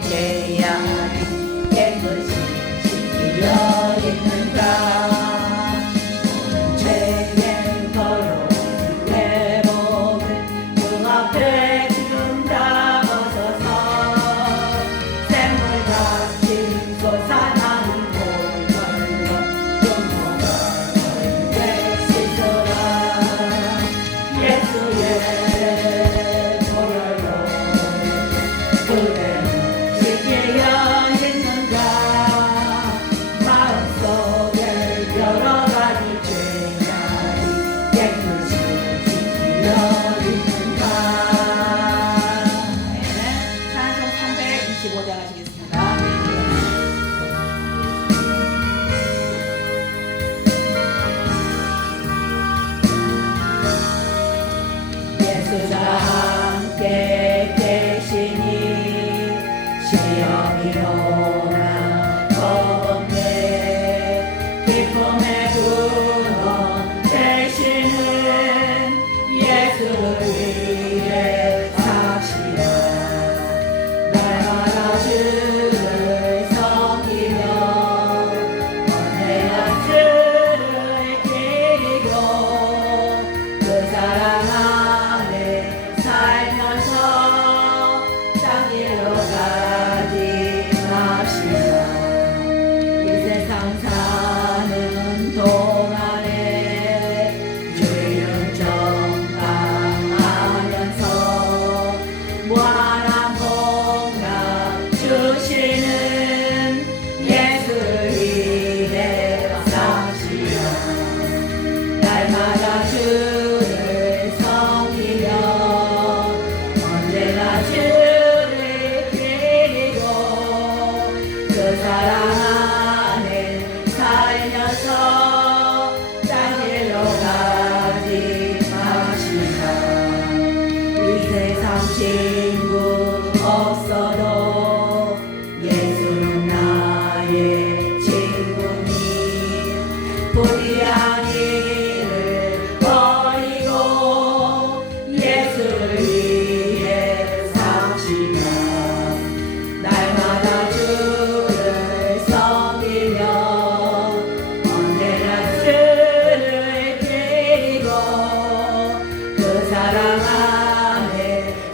죄악이 깨끗이 씻기려 있는가. 죄의 더러운 내 몸을 그 앞에 지금 담아서서 샘물같이 솟아나는 보혈로 영원한 너희를 씻어라. 예수의 보혈로 그대는 씻기려 했는가. 마음속에 여러 가지 죄악이 깨끗이 씻기려 했는가. 찬송 325장 하시겠습니다. 예수가 함께 계시니 시험이 오나 겁없네. 기쁨의 근원 되시는 예수를 위해 삽시다. 날마다 주를 섬기며 언제나 주를 기리고 그 사랑 안에 살면서 딴 길로 가지 맙시다. 이 세상 사는 동안에 주의 전파하면서 무한한 복락 주시는 예수를 위해 삽시다. 날마다 주를 섬기며 언제나 주를 기리고 그 사랑 안에 살면서 딴 길로 가지 맙시다. 이 세상 친구 없어도 예수는 나의 친구니 불의한 일을 버리고 예수를 위해 삽시다. 날마다 주를 섬기며 언제나 주를 기리고 그 사랑 안에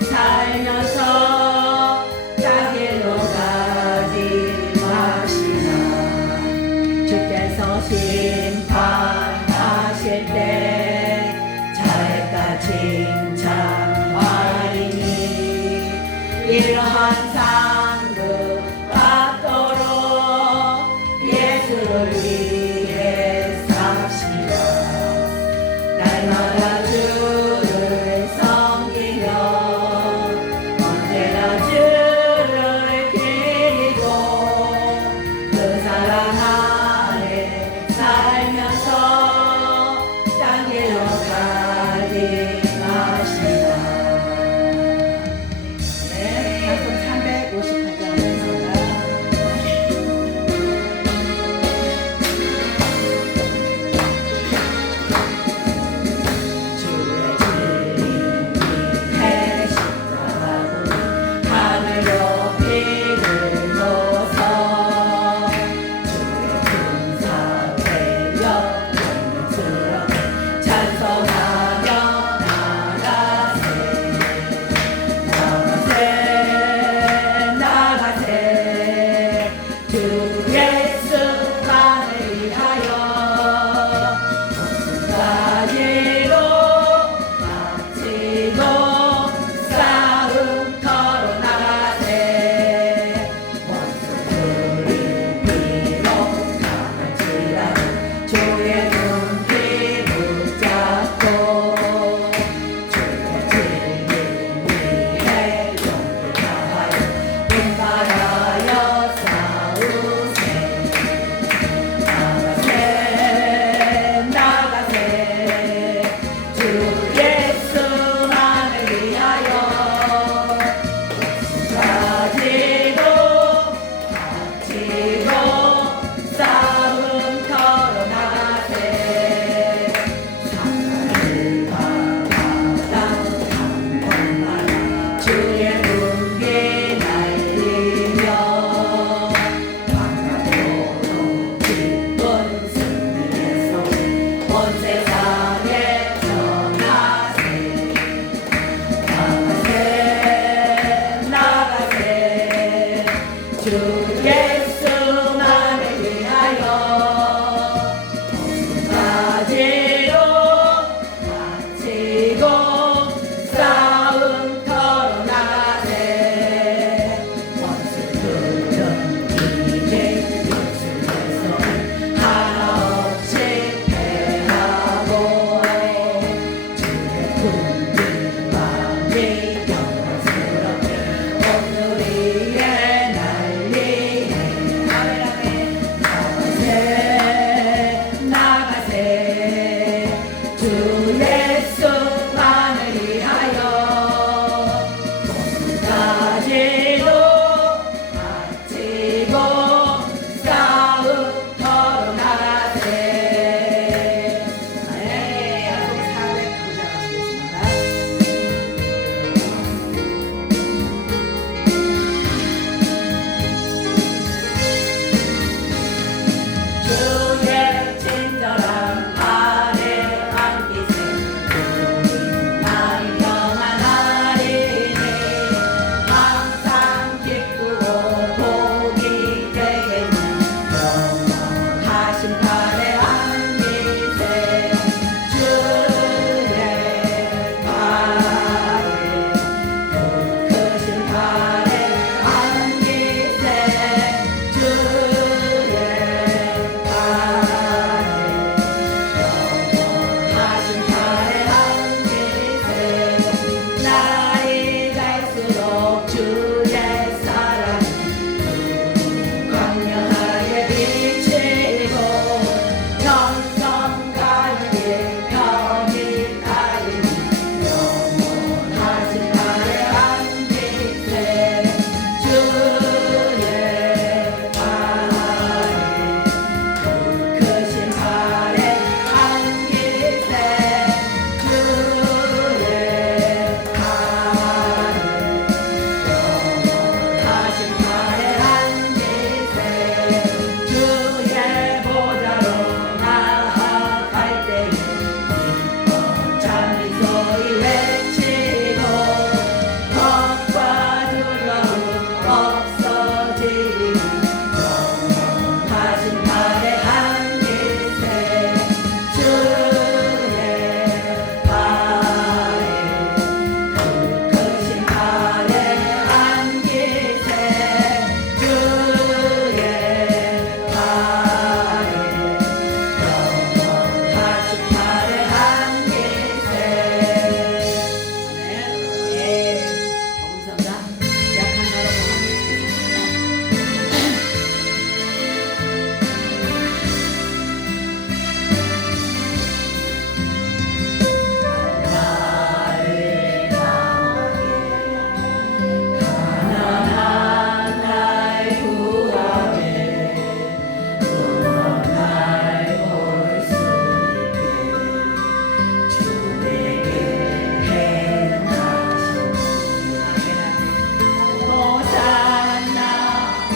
살면서 딴 길로 가지 맙시다. 주께서 심판하실 때 잘했다 칭찬하리니 이러한 상급 받도록 예수를 위해 삽시다. 날마다 주를 섬기며 언제나 주를 기리고 그 사랑 안에 살면서 딴 길로 가지 맙시다. 네, 찬송 358장.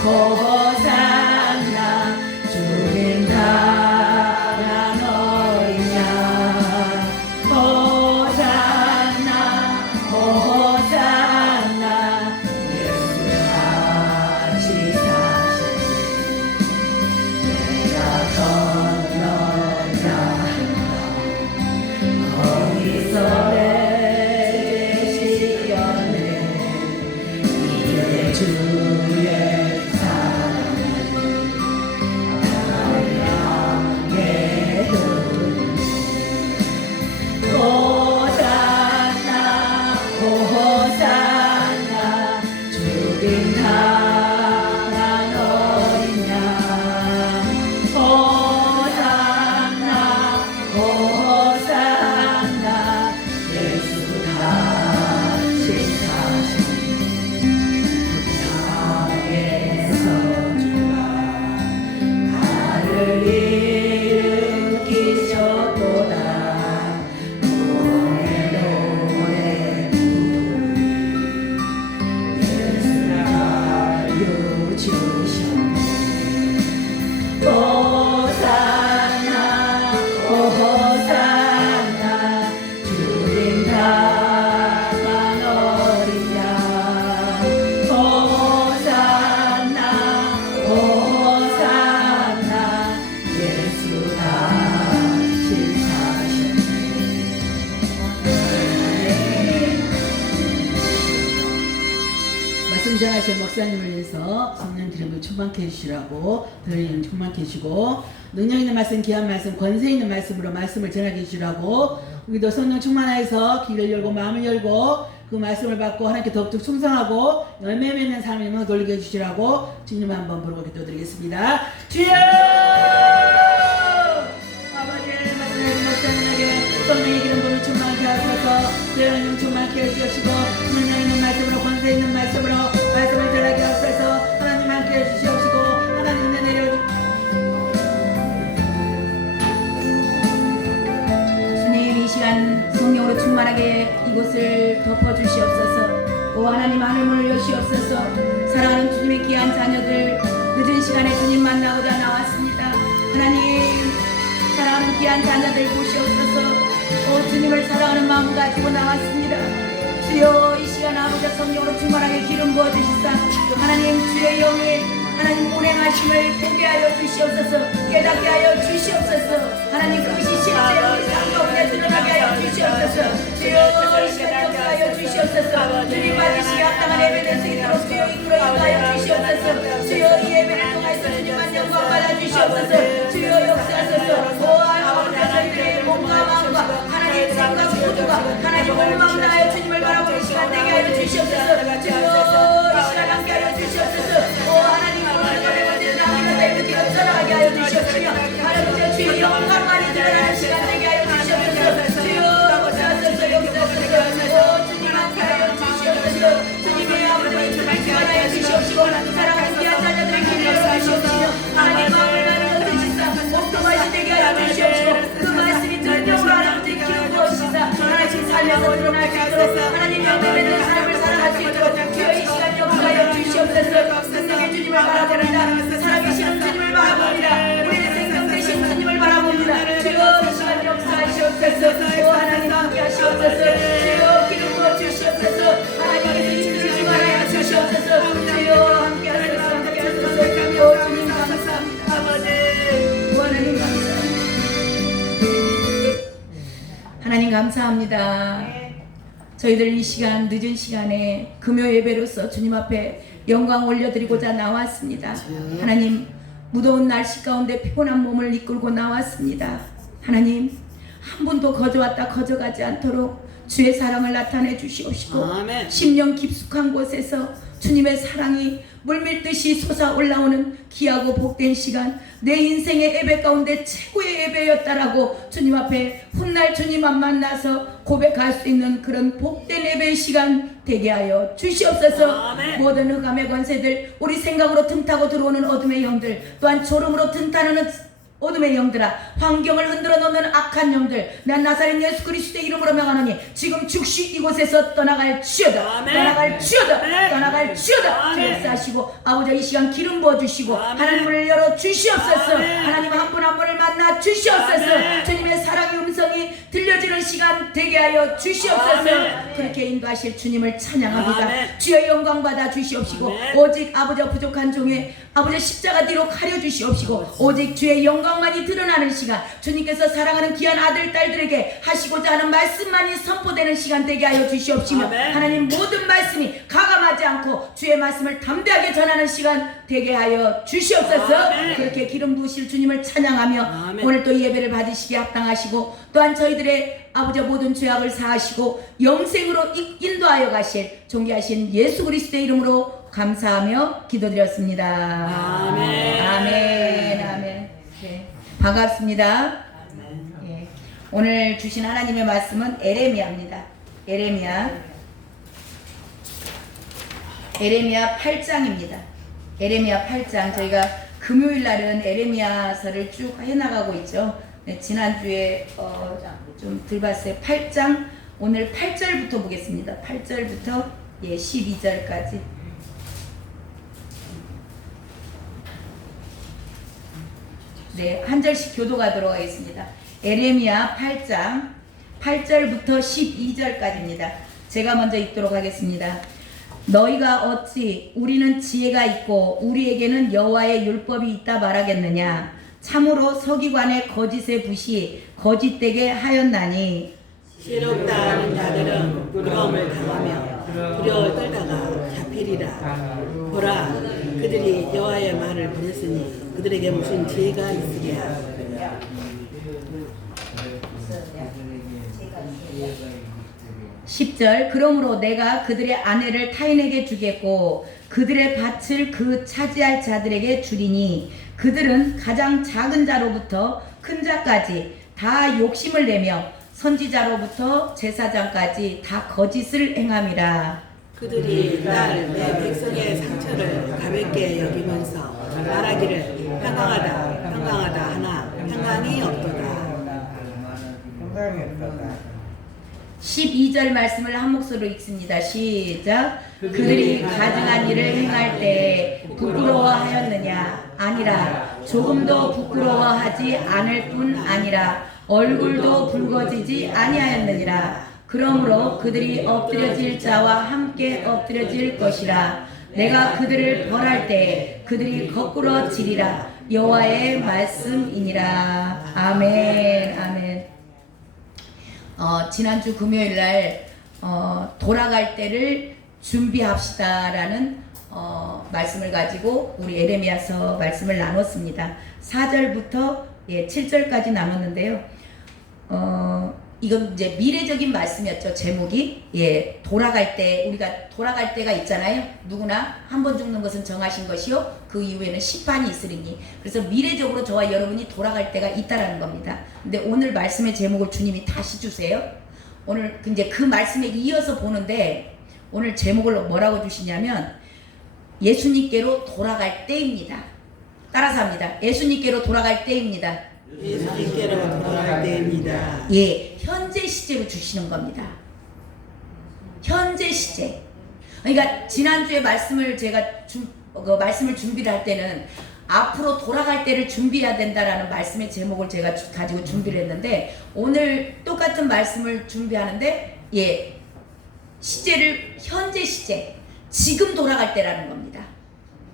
호산나 주님 사랑한 어린 양 호산나 호산나 예수 같이 사시니 내가 건너야 한다 거기서 내 시련을 이제 주의 사랑을 향해 호산나 호산나 주님 사랑한 어린 양 호산나 호산나 예수 같이 사신 땅에서 주가 나를 일으키셨도다 노래 노래 예수 나를 주셨네 호산나 호산나 주님 사랑한 어린 양 호산나 호산나 예수 다시 사셨네 말씀 전하신 목사님을 위해서 성령 기름을 충만케 해주시라고 들리는 충만케 해주시고 능력 있는 말씀 귀한 말씀 권세 있는 말씀으로 말씀을 전하게 해주시라고 우리도 성령 충만하여서 귀를 열고 마음을 열고 그 말씀을 받고 하나님께 더욱더 충성하고 열매 맺는 삶을 영광 돌리게 해주시라고 주님 한번 부르고 기도드리겠습니다. 주여 아버지의 말씀을 목사님에게 성령의 기름 부음을 충만케 하소서 성령 충만케 해주시고 능력 있는 말씀으로 권세 있는 말씀으로 말씀을 전하게 하소서 하나님 함께 해주시옵시고 하나님 은혜 내려 주님 이 시간 성령으로 충만하게 이곳을 덮어주시옵소서. 오 하나님 하늘 문을 여시옵소서. 사랑하는 주님의 귀한 자녀들 늦은 시간에 주님 만나고자 나왔습니다. 하나님 사랑하는 귀한 자녀들 보시옵소서. 오 주님을 사랑하는 마음 가지고 나왔습니다. 주여 이 시간 아버지 성령으로 충만하게 기름 부어주시사 하나님 주의 영이 하나님 운행하심을 보게 하여 주시옵소서. 깨닫게 하여 주시옵소서. 하나님 그것이 실제로 우리 삶 가운데 드러나게 하여 주시옵소서. 주여 이 시간 역사하여 주시옵소서. 주님 받으시기 합당한 예배 될 수 있도록 주여 이끌어 인도하여 주시옵소서. 주여 이 예배를 통하여서 주님만 영광 받아 주시옵소서. 주여 역사하소서. 오 아버지 저희들의 몸과 마음과 하나님 생각 모두가 하나님 올마음 다하여 주님을 바라보는 시간 되게 하여 주시옵소서. 주여 이 시간 함께 하여 주시옵소서. 오 하나님 살아가게 하여 주시옵시며 하나님 주의 영광만이 드러나는 시간 되게 하여 주시옵소서. 주여 역사하소서 역사하소서. 주님 함께 하여 주시옵소서. 주님의 아버지의 주말 기원하여 주시옵시고 사랑하는 귀한 자녀들의 길을 열어주시옵시며 하나님 마음을 나누어 주시사 옥토마시 되게 하여 주시옵시고 그 말씀이 능력으로 하나님의 기름 부어주시사 하나님 살려서 드러날 수 있도록 하나님 영에 맺는 사람을 살아갈 수 있도록 주여 이 시간 역사하여 주시옵소서. 능력의 주님을 바라봅니다. 살아계시는 주님을 바라봅니다. 우리의 생명 되신 주님을 바라봅니다. 주여 이 시간 역사하시옵소서. 오 하나님 함께 하시옵소서. 주여 기름 부어 주시옵소서. 하나님께서 인도하지 말아야 주시옵소서. 주여 함께 하소서. 함께 하소서. 오 주님 감사합니다. 아버지 오 하나님 감사합니다. 하나님 감사합니다. 저희들 이 시간 늦은 시간에 금요 예배로서 주님 앞에 영광 올려드리고자 나왔습니다. 하나님 무더운 날씨 가운데 피곤한 몸을 이끌고 나왔습니다. 하나님 한 분도 거저왔다 거저가지 않도록 주의 사랑을 나타내 주시옵시고 아멘. 심령 깊숙한 곳에서 주님의 사랑이 물밀듯이 솟아올라오는 귀하고 복된 시간 내 인생의 예배 가운데 최고의 예배였다라고 주님 앞에 훗날 주님 앞 만나서 고백할 수 있는 그런 복된 예배의 시간 되게 하여 주시옵소서. 아멘. 모든 흑암의 권세들 우리 생각으로 틈타고 들어오는 어둠의 영들 또한 졸음으로 틈타는 어둠의 영들아, 환경을 흔들어 놓는 악한 영들, 난 나사렛 예수 그리스도의 이름으로 명하노니 지금 즉시 이곳에서 떠나갈지어다. 아멘. 떠나갈지어다. 아멘. 떠나갈지어다. 아멘. 제사하시고 아버지 이 시간 기름 부어 주시고 아멘. 하나님을 열어 주시옵소서. 아멘. 하나님 한 분 한 분을 만나 주시옵소서. 아멘. 주님의 사랑의 음성이 들려지는 시간 되게 하여 주시옵소서. 아멘. 그렇게 인도하실 주님을 찬양합니다. 아멘. 주의 영광 받아 주시옵시고 아멘. 오직 아버지 부족한 종의 아버지 십자가 뒤로 가려 주시옵시고 오직 주의 영광만이 드러나는 시간, 주님께서 사랑하는 귀한 아들 딸들에게 하시고자 하는 말씀만이 선포되는 시간 되게 하여 주시옵시며 아멘. 하나님 모든 말씀이 가감하지 않고 주의 말씀을 담대하게 전하는 시간 되게 하여 주시옵소서. 아멘. 그렇게 기름 부으실 주님을 찬양하며 아멘. 오늘 또 예배를 받으시기에 합당하시고 또한 저희들의 아버지 모든 죄악을 사하시고 영생으로 인도하여 가실 존귀하신 예수 그리스도의 이름으로 감사하며 기도드렸습니다. 아멘. 아멘. 아멘. 네. 반갑습니다. 예. 오늘 주신 하나님의 말씀은 에레미야입니다. 에레미야 8장입니다. 에레미야 8장. 저희가 금요일 날은 에레미야서를 쭉 해나가고 있죠. 네, 지난주에 좀 들봤어요. 8장 오늘 8절부터 보겠습니다. 8절부터 12절까지. 네, 한 절씩 교도가 들어가겠습니다. 에레미야 8장 8절부터 12절까지입니다. 제가 먼저 읽도록 하겠습니다. 너희가 어찌 우리는 지혜가 있고 우리에게는 여호와의 율법이 있다 말하겠느냐. 참으로 서기관의 거짓의 붓이 거짓되게 하였나니 실없다 하는 자들은 부러움을 당하며 두려워 떨다가 잡히리라. 보라, 그들이 여호와의 말을 보냈으니 그들에게 무슨 지혜가 있으랴. 10절. 그러므로 내가 그들의 아내를 타인에게 주겠고 그들의 밭을 그 차지할 자들에게 주리니 그들은 가장 작은 자로부터 큰 자까지 다 욕심을 내며 선지자로부터 제사장까지 다 거짓을 행함이라. 그들이 날 내 백성의 상처를 가볍게 여기면서 말하기를 평강하다 평강하다 하나 평강이 없도다. 12절 말씀을 한 목소리로 읽습니다. 시작. 그들이 가증한 일을 행할 때 부끄러워하였느냐? 아니라 조금도 부끄러워하지 않을 뿐 아니라 얼굴도 붉어지지 아니하였느니라. 그러므로 그들이 엎드려질 자와 함께 엎드려질 것이라. 내가 그들을 벌할 때 그들이 거꾸로 지리라. 여호와의 말씀이니라. 아멘. 아멘. 지난주 금요일 날 돌아갈 때를 준비합시다라는 말씀을 가지고 우리 에레미야서 말씀을 나눴습니다. 4절부터 7절까지 나눴는데요. 이건 이제 미래적인 말씀이었죠. 제목이 돌아갈 때, 우리가 돌아갈 때가 있잖아요. 누구나 한 번 죽는 것은 정하신 것이요 그 이후에는 심판이 있으리니. 그래서 미래적으로 저와 여러분이 돌아갈 때가 있다라는 겁니다. 근데 오늘 말씀의 제목을 주님이 다시 주세요. 오늘 이제 그 말씀에 이어서 보는데 오늘 제목을 뭐라고 주시냐면 예수님께로 돌아갈 때입니다. 따라서 합니다. 예수님께로 돌아갈 때입니다. 예수님께로 돌아갈 때입니다. 현재 시제로 주시는 겁니다. 현재 시제. 그러니까 지난주에 말씀을 제가 말씀을 준비를 할 때는 앞으로 돌아갈 때를 준비해야 된다라는 말씀의 제목을 제가 가지고 준비를 했는데 오늘 똑같은 말씀을 준비하는데 시제를 현재 시제, 지금 돌아갈 때라는 겁니다.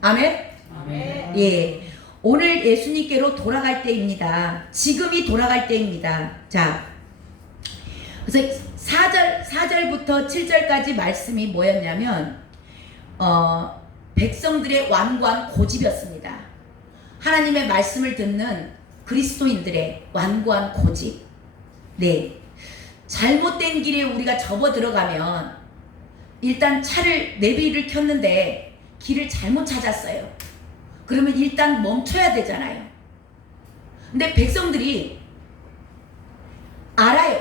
아멘? 아멘. 오늘 예수님께로 돌아갈 때입니다. 지금이 돌아갈 때입니다. 자, 그래서 4절부터 7절까지 말씀이 뭐였냐면 백성들의 완고한 고집이었습니다. 하나님의 말씀을 듣는 그리스도인들의 완고한 고집. 잘못된 길에 우리가 접어 들어가면 일단 내비를 켰는데 길을 잘못 찾았어요. 그러면 일단 멈춰야 되잖아요. 근데 백성들이 알아요.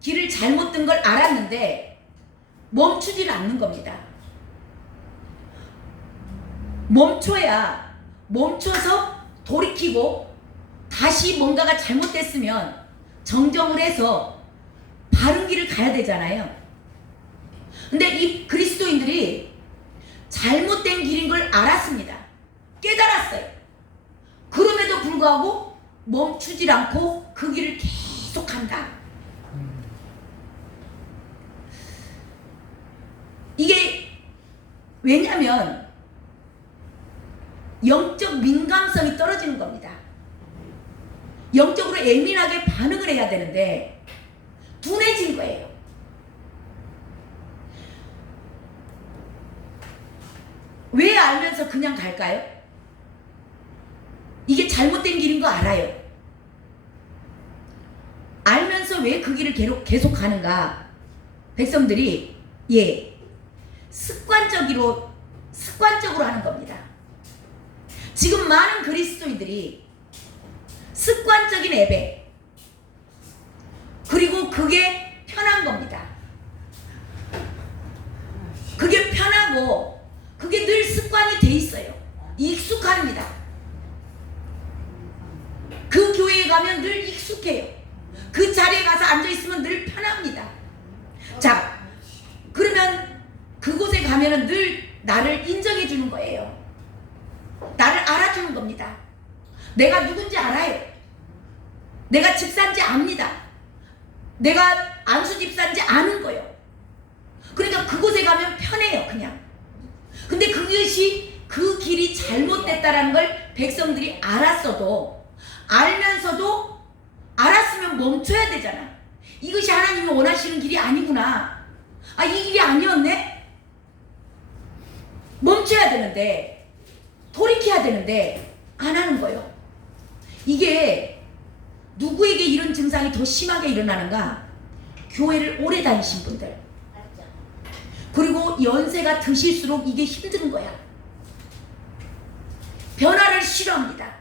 길을 잘못 든 걸 알았는데 멈추질 않는 겁니다. 멈춰서 돌이키고 다시 뭔가가 잘못됐으면 정정을 해서 바른 길을 가야 되잖아요. 근데 이 그리스도인들이 잘못된 길인 걸 알았습니다. 깨달았어요. 그럼에도 불구하고 멈추질 않고 그 길을 계속한다. 이게 왜냐면 영적 민감성이 떨어지는 겁니다. 영적으로 예민하게 반응을 해야 되는데 둔해진 거예요. 왜 알면서 그냥 갈까요? 이게 잘못된 길인 거 알아요. 알면서 왜 그 길을 계속 가는가? 백성들이 습관적으로 하는 겁니다. 지금 많은 그리스도인들이 습관적인 예배, 그리고 그게 편한 겁니다. 그게 편하고 그게 늘 습관이 돼 있어요. 익숙합니다. 그 교회에 가면 늘 익숙해요. 그 자리에 가서 앉아있으면 늘 편합니다. 자, 그러면 그곳에 가면은 늘 나를 인정해 주는 거예요. 나를 알아주는 겁니다. 내가 누군지 알아요. 내가 집사인지 압니다. 내가 안수 집사인지 아는 거예요. 그러니까 그곳에 가면 편해요, 그냥. 근데 그것이 그 길이 잘못됐다라는 걸 백성들이 알면서도 알았으면 멈춰야 되잖아. 이것이 하나님이 원하시는 길이 아니구나. 아, 이 길이 아니었네? 멈춰야 되는데, 돌이켜야 되는데 안 하는 거예요. 이게 누구에게 이런 증상이 더 심하게 일어나는가? 교회를 오래 다니신 분들, 그리고 연세가 드실수록 이게 힘든 거야. 변화를 싫어합니다.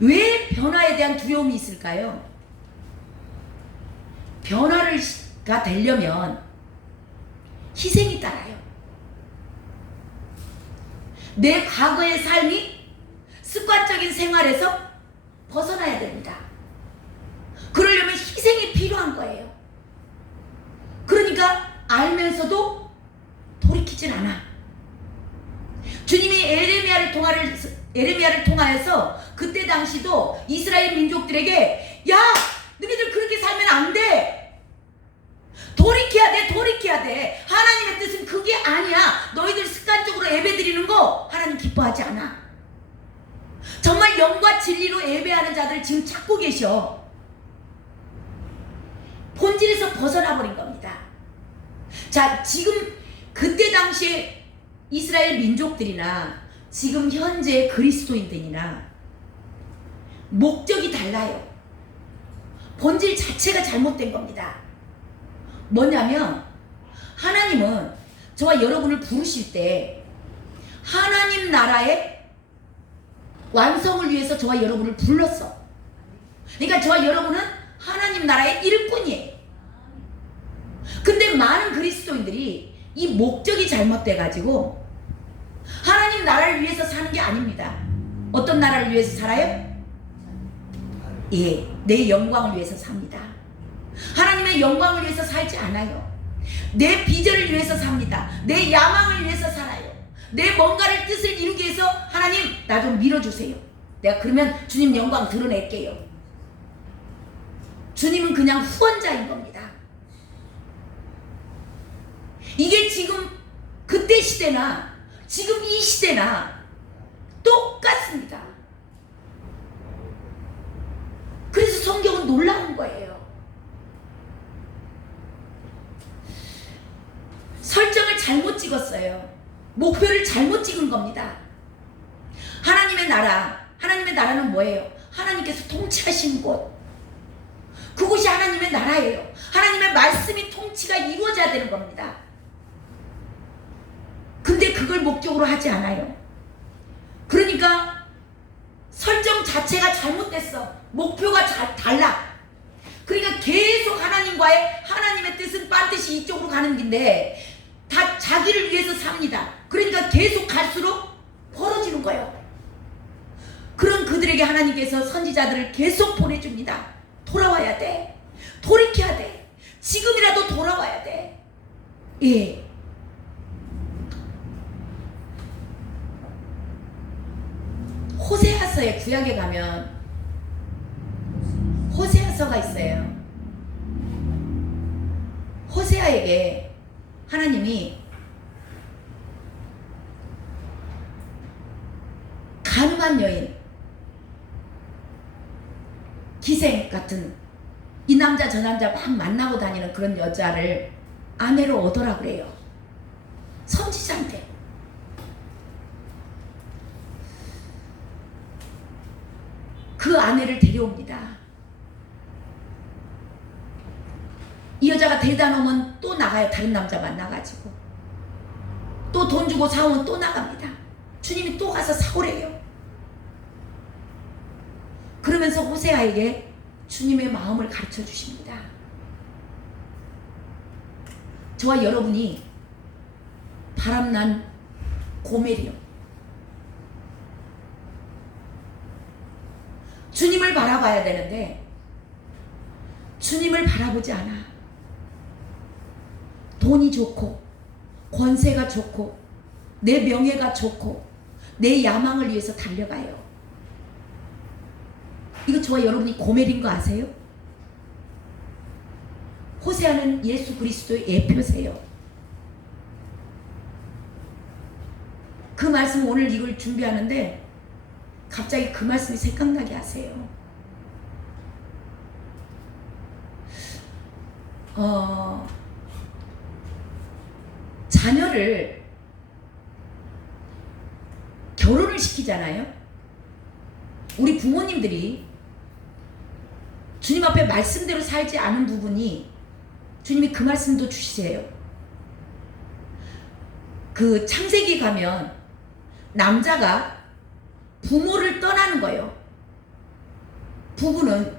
왜 변화에 대한 두려움이 있을까요? 변화가 되려면 희생이 따라요. 내 과거의 삶이 습관적인 생활에서 벗어나야 됩니다. 그러려면 희생이 필요한 거예요. 그러니까 알면서도 돌이키진 않아. 주님이 에레미야를 통하여서 그때 당시도 이스라엘 민족들에게, 야, 너희들 그렇게 살면 안 돼. 돌이켜야 돼. 하나님의 뜻은 그게 아니야. 너희들 습관적으로 예배 드리는 거 하나님 기뻐하지 않아. 정말 영과 진리로 예배하는 자들 지금 찾고 계셔. 본질에서 벗어나 버린 겁니다. 자, 지금 그때 당시에 이스라엘 민족들이나 지금 현재 그리스도인들이나 목적이 달라요. 본질 자체가 잘못된 겁니다. 뭐냐면 하나님은 저와 여러분을 부르실 때 하나님 나라의 완성을 위해서 저와 여러분을 불렀어. 그러니까 저와 여러분은 하나님 나라의 일꾼이에요. 근데 많은 그리스도인들이 이 목적이 잘못돼가지고 하나님 나라를 위해서 사는 게 아닙니다. 어떤 나라를 위해서 살아요? 내 영광을 위해서 삽니다. 하나님의 영광을 위해서 살지 않아요. 내 비전을 위해서 삽니다. 내 야망을 위해서 살아요. 내 뭔가를 뜻을 이루기 위해서 하나님 나 좀 밀어주세요. 내가 그러면 주님 영광 드러낼게요. 주님은 그냥 후원자인 겁니다. 이게 지금 그때 시대나 지금 이 시대나 똑같습니다. 그래서 성경은 놀라운 거예요. 설정을 잘못 찍었어요. 목표를 잘못 찍은 겁니다. 하나님의 나라는 뭐예요? 하나님께서 통치하신 곳. 그곳이 하나님의 나라예요. 하나님의 말씀이 통치가 이루어져야 되는 겁니다. 근데 그걸 목적으로 하지 않아요. 그러니까 설정 자체가 잘못됐어. 목표가 달라. 그러니까 계속 하나님의 뜻은 반드시 이쪽으로 가는 길인데 다 자기를 위해서 삽니다. 그러니까 계속 갈수록 벌어지는 거예요. 그런 그들 그들에게 하나님께서 선지자들을 계속 보내줍니다. 돌아와야 돼. 돌이켜야 돼. 지금이라도 돌아와야 돼. 예. 호세아서의 구약에 가면 호세아서가 있어요. 호세아에게 하나님이 가늠한 여인, 기생 같은 이 남자 저 남자 막 만나고 다니는 그런 여자를 아내로 얻으라 그래요. 선지자인데. 그 아내를 데려옵니다. 이 여자가 데려다 놓으면 또 나가요. 다른 남자 만나가지고. 또 돈 주고 사오면 또 나갑니다. 주님이 또 가서 사오래요. 그러면서 호세아에게 주님의 마음을 가르쳐 주십니다. 저와 여러분이 바람난 고멜이요. 주님을 바라봐야 되는데 주님을 바라보지 않아. 돈이 좋고 권세가 좋고 내 명예가 좋고 내 야망을 위해서 달려가요. 이거 저와 여러분이 고멜인 거 아세요? 호세아는 예수 그리스도의 예표세요. 그 말씀 오늘 이걸 준비하는데 갑자기 그 말씀이 생각나게 하세요. 자녀를 결혼을 시키잖아요. 우리 부모님들이 주님 앞에 말씀대로 살지 않은 부분이 주님이 그 말씀도 주시세요. 그 창세기 가면 남자가 부모를 떠나는 거예요. 부부는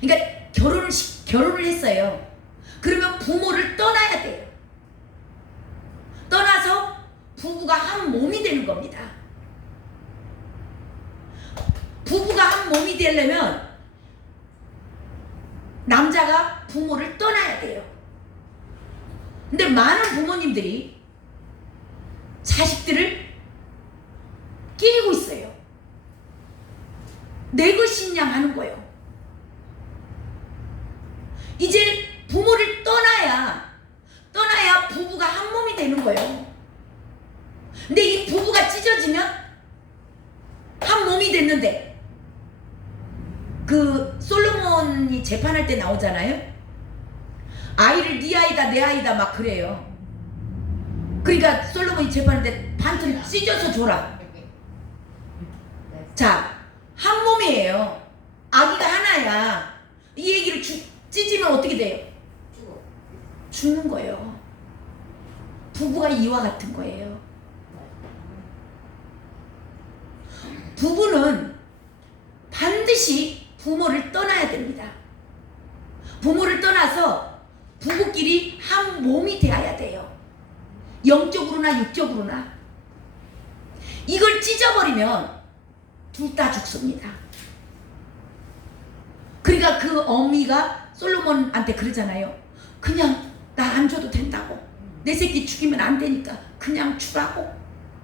그러니까 결혼을 했어요. 그러면 부모를 떠나야 돼요. 떠나서 부부가 한 몸이 되는 겁니다. 부부가 한 몸이 되려면 남자가 부모를 떠나야 돼요. 근데 많은 부모님들이 자식들을 끼리고 있어요. 내 것이냐 하는 거예요. 이제 부모를 떠나야 부부가 한 몸이 되는 거예요. 근데 이 부부가 찢어지면 한 몸이 됐는데 그 솔로몬이 재판할 때 나오잖아요. 아이를 네 아이다 내 아이다 막 그래요. 그러니까 솔로몬이 재판할 때 반토리 찢어서 줘라. 자, 한 몸이에요. 아기가 하나야. 이 얘기를 찢으면 어떻게 돼요? 죽는 거예요. 부부가 이와 같은 거예요. 부부는 반드시 부모를 떠나야 됩니다. 부모를 떠나서 부부끼리 한 몸이 되어야 돼요. 영적으로나 육적으로나. 이걸 찢어버리면 둘 다 죽습니다. 그러니까 그 어미가 솔로몬한테 그러잖아요. 그냥 나 안 줘도 된다고. 내 새끼 죽이면 안 되니까 그냥 주라고.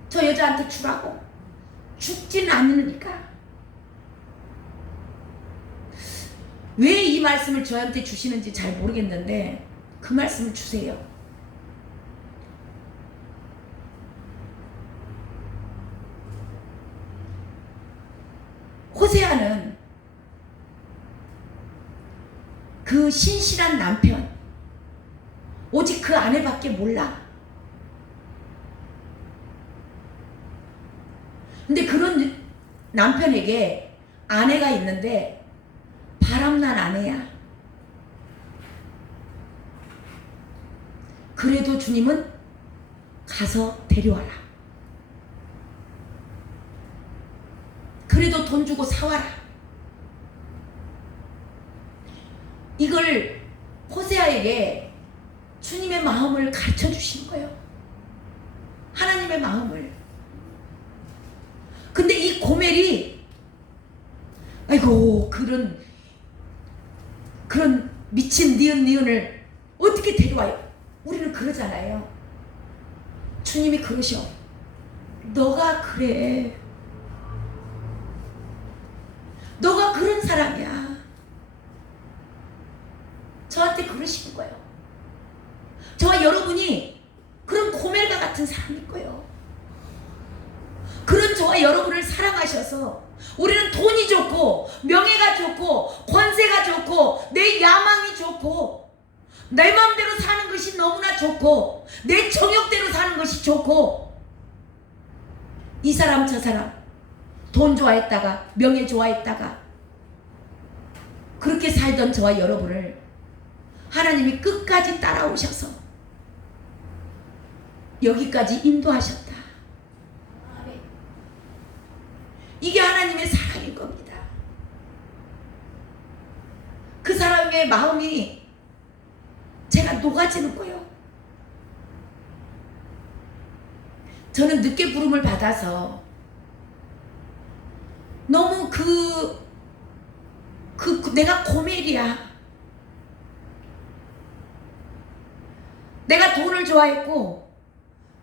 저 여자한테 주라고. 죽지는 않으니까. 왜 이 말씀을 저한테 주시는지 잘 모르겠는데 그 말씀을 주세요. 호세아는 그 신실한 남편, 오직 그 아내밖에 몰라. 근데 그런 남편에게 아내가 있는데 바람난 아내야. 그래도 주님은 가서 데려와라. 그래도 돈 주고 사와라. 이걸 호세아에게 주님의 마음을 가르쳐 주신 거예요. 하나님의 마음을. 근데 이 고멜이 아이고 그런 미친 니은을 어떻게 데려와요? 우리는 그러잖아요. 주님이 그러셔. 너가 그래. 너가 그런 사람이야. 저한테 그러시는 거예요. 저와 여러분이 그런 고멜과 같은 사람일 거예요. 그런 저와 여러분을 사랑하셔서 우리는 돈이 좋고 명예가 좋고 권세가 좋고 내 야망이 좋고 내 마음대로 사는 것이 너무나 좋고 내 정욕대로 사는 것이 좋고 이 사람 저 사람 돈 좋아했다가 명예 좋아했다가 그렇게 살던 저와 여러분을 하나님이 끝까지 따라오셔서 여기까지 인도하셨다. 이게 하나님의 사랑인 겁니다. 그 사람의 마음이 제가 녹아지는 거예요. 저는 늦게 부름을 받아서 너무 내가 고멜이야. 내가 돈을 좋아했고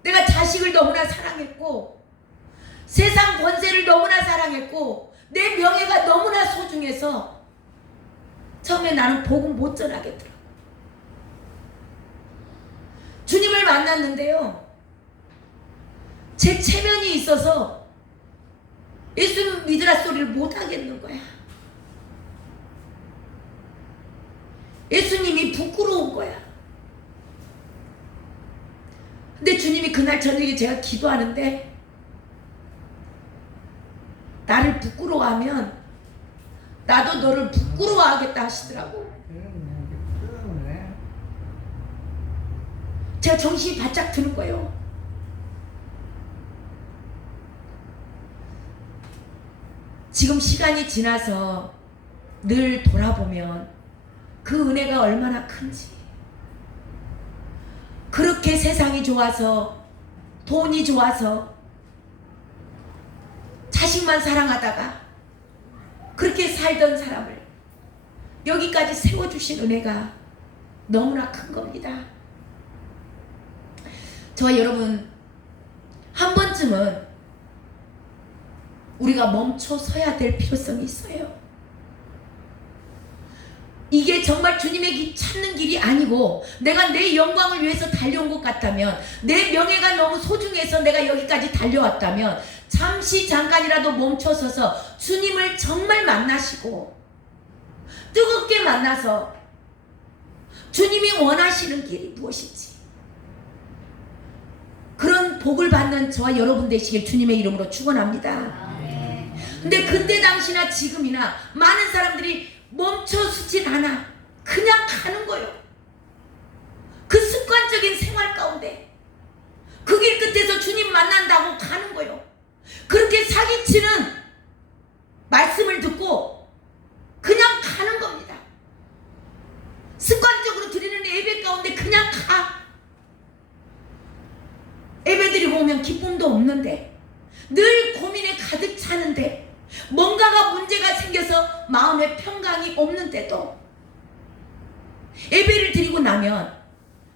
내가 자식을 너무나 사랑했고 세상 권세를 너무나 사랑했고 내 명예가 너무나 소중해서 처음에 나는 복음 못 전하겠더라. 주님을 만났는데요, 제 체면이 있어서 예수님 믿으라 소리를 못 하겠는 거야. 예수님이 부끄러운 거야. 근데 주님이 그날 저녁에 제가 기도하는데 나를 부끄러워하면 나도 너를 부끄러워하겠다 하시더라고. 제가 정신이 바짝 드는 거예요. 지금 시간이 지나서 늘 돌아보면 그 은혜가 얼마나 큰지, 그렇게 세상이 좋아서 돈이 좋아서 자식만 사랑하다가 그렇게 살던 사람을 여기까지 세워주신 은혜가 너무나 큰 겁니다. 저와 여러분, 한 번쯤은 우리가 멈춰 서야 될 필요성이 있어요. 이게 정말 주님의 찾는 길이 아니고 내가 내 영광을 위해서 달려온 것 같다면, 내 명예가 너무 소중해서 내가 여기까지 달려왔다면 잠시 잠깐이라도 멈춰서서 주님을 정말 만나시고 뜨겁게 만나서 주님이 원하시는 길이 무엇인지, 그런 복을 받는 저와 여러분 되시길 주님의 이름으로 축원합니다. 근데 그때 당시나 지금이나 많은 사람들이 멈춰서질 않아. 그냥 가는 거예요. 그 습관적인 생활 가운데 그 길 끝에서 주님 만난다고 가는 거예요. 그렇게 사기치는 말씀을 듣고 그냥 가는 겁니다. 습관적으로 드리는 예배 가운데 그냥 가. 예배 드리고 오면 기쁨도 없는데, 늘 고민에 가득 차는데, 뭔가가 문제가 생겨서 마음에 평강이 없는데도 예배를 드리고 나면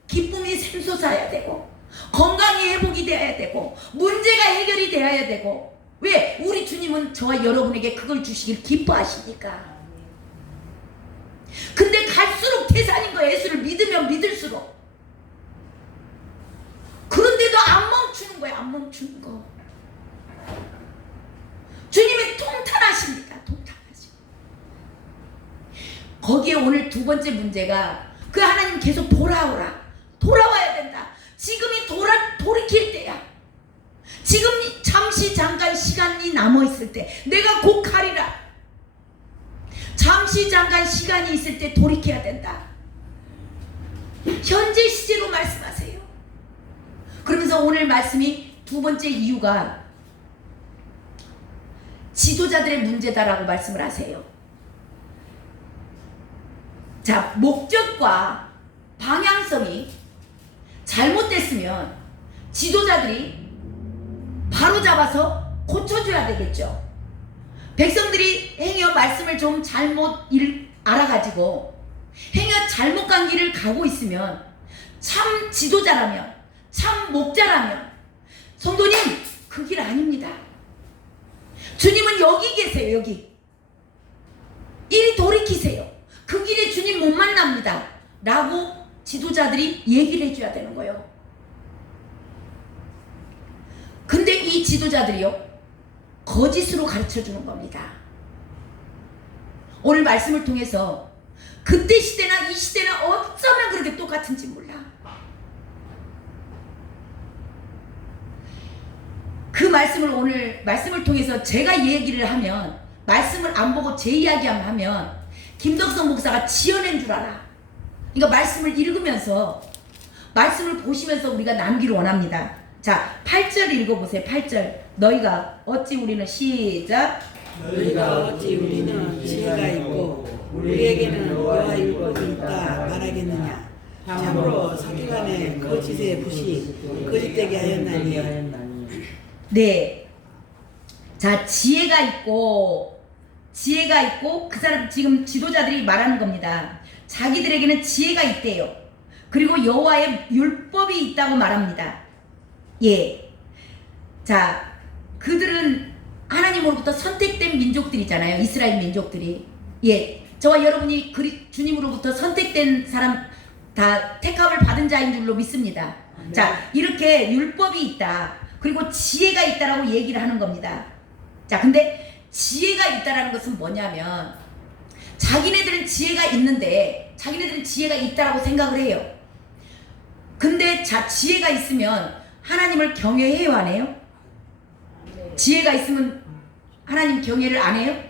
기쁨이 샘솟아야 되고, 건강이 회복이 되어야 되고, 문제가 해결이 되어야 되고. 왜? 우리 주님은 저와 여러분에게 그걸 주시길 기뻐하시니까. 근데 갈수록 태산인 거예요. 예수를 믿으면 믿을수록. 그런데도 안 멈추는 거예요. 안 멈추는 거. 주님이 통탄하십니다. 통탄하십니다. 거기에 오늘 두 번째 문제가, 그 하나님 계속 돌아오라. 돌아와야 된다. 지금이 돌이킬 때야. 지금 잠시 잠깐 시간이 남아있을 때 내가 곧 가리라. 잠시 잠깐 시간이 있을 때 돌이켜야 된다. 현재 시제로 말씀하세요. 그러면서 오늘 말씀이 두 번째 이유가 지도자들의 문제다라고 말씀을 하세요. 자, 목적과 방향성이 잘못됐으면 지도자들이 바로 잡아서 고쳐줘야 되겠죠. 백성들이 행여 말씀을 좀 잘못 알아가지고 행여 잘못 간 길을 가고 있으면 참 지도자라면 참 목자라면 성도님 그 길 아닙니다. 주님은 여기 계세요. 여기 이리 돌이키세요. 그 길에 주님 못 만납니다 라고 지도자들이 얘기를 해줘야 되는 거예요. 근데 이 지도자들이요 거짓으로 가르쳐주는 겁니다. 오늘 말씀을 통해서 그때 시대나 이 시대나 어쩌면 그렇게 똑같은지 몰라. 그 말씀을 오늘 말씀을 통해서 제가 얘기를 하면 말씀을 안 보고 제 이야기만 하면 김덕성 목사가 지어낸 줄 알아. 그러니까 말씀을 읽으면서 말씀을 보시면서 우리가 남기를 원합니다. 자 8절 읽어보세요. 8절 너희가 어찌 우리는 시작 너희가 어찌 우리는 지혜가 있고 우리에게는 여호와 율법이 있다 말하겠느냐. 참으로 서기관의 거짓의 붓이 거짓되게 하였나니. 네. 자 지혜가 있고 그 사람 지금 지도자들이 말하는 겁니다. 자기들에게는 지혜가 있대요. 그리고 여호와의 율법이 있다고 말합니다. 예. 자 그들은 하나님으로부터 선택된 민족들이잖아요. 이스라엘 민족들이. 예. 저와 여러분이 주님으로부터 선택된 사람 다 택함을 받은 자인 줄로 믿습니다. 네. 자 이렇게 율법이 있다. 그리고 지혜가 있다라고 얘기를 하는 겁니다. 자 근데 지혜가 있다라는 것은 뭐냐면 자기네들은 지혜가 있는데 자기네들은 지혜가 있다라고 생각을 해요. 근데 자 지혜가 있으면 하나님을 경외해요 안 해요? 지혜가 있으면 하나님 경외를 안 해요?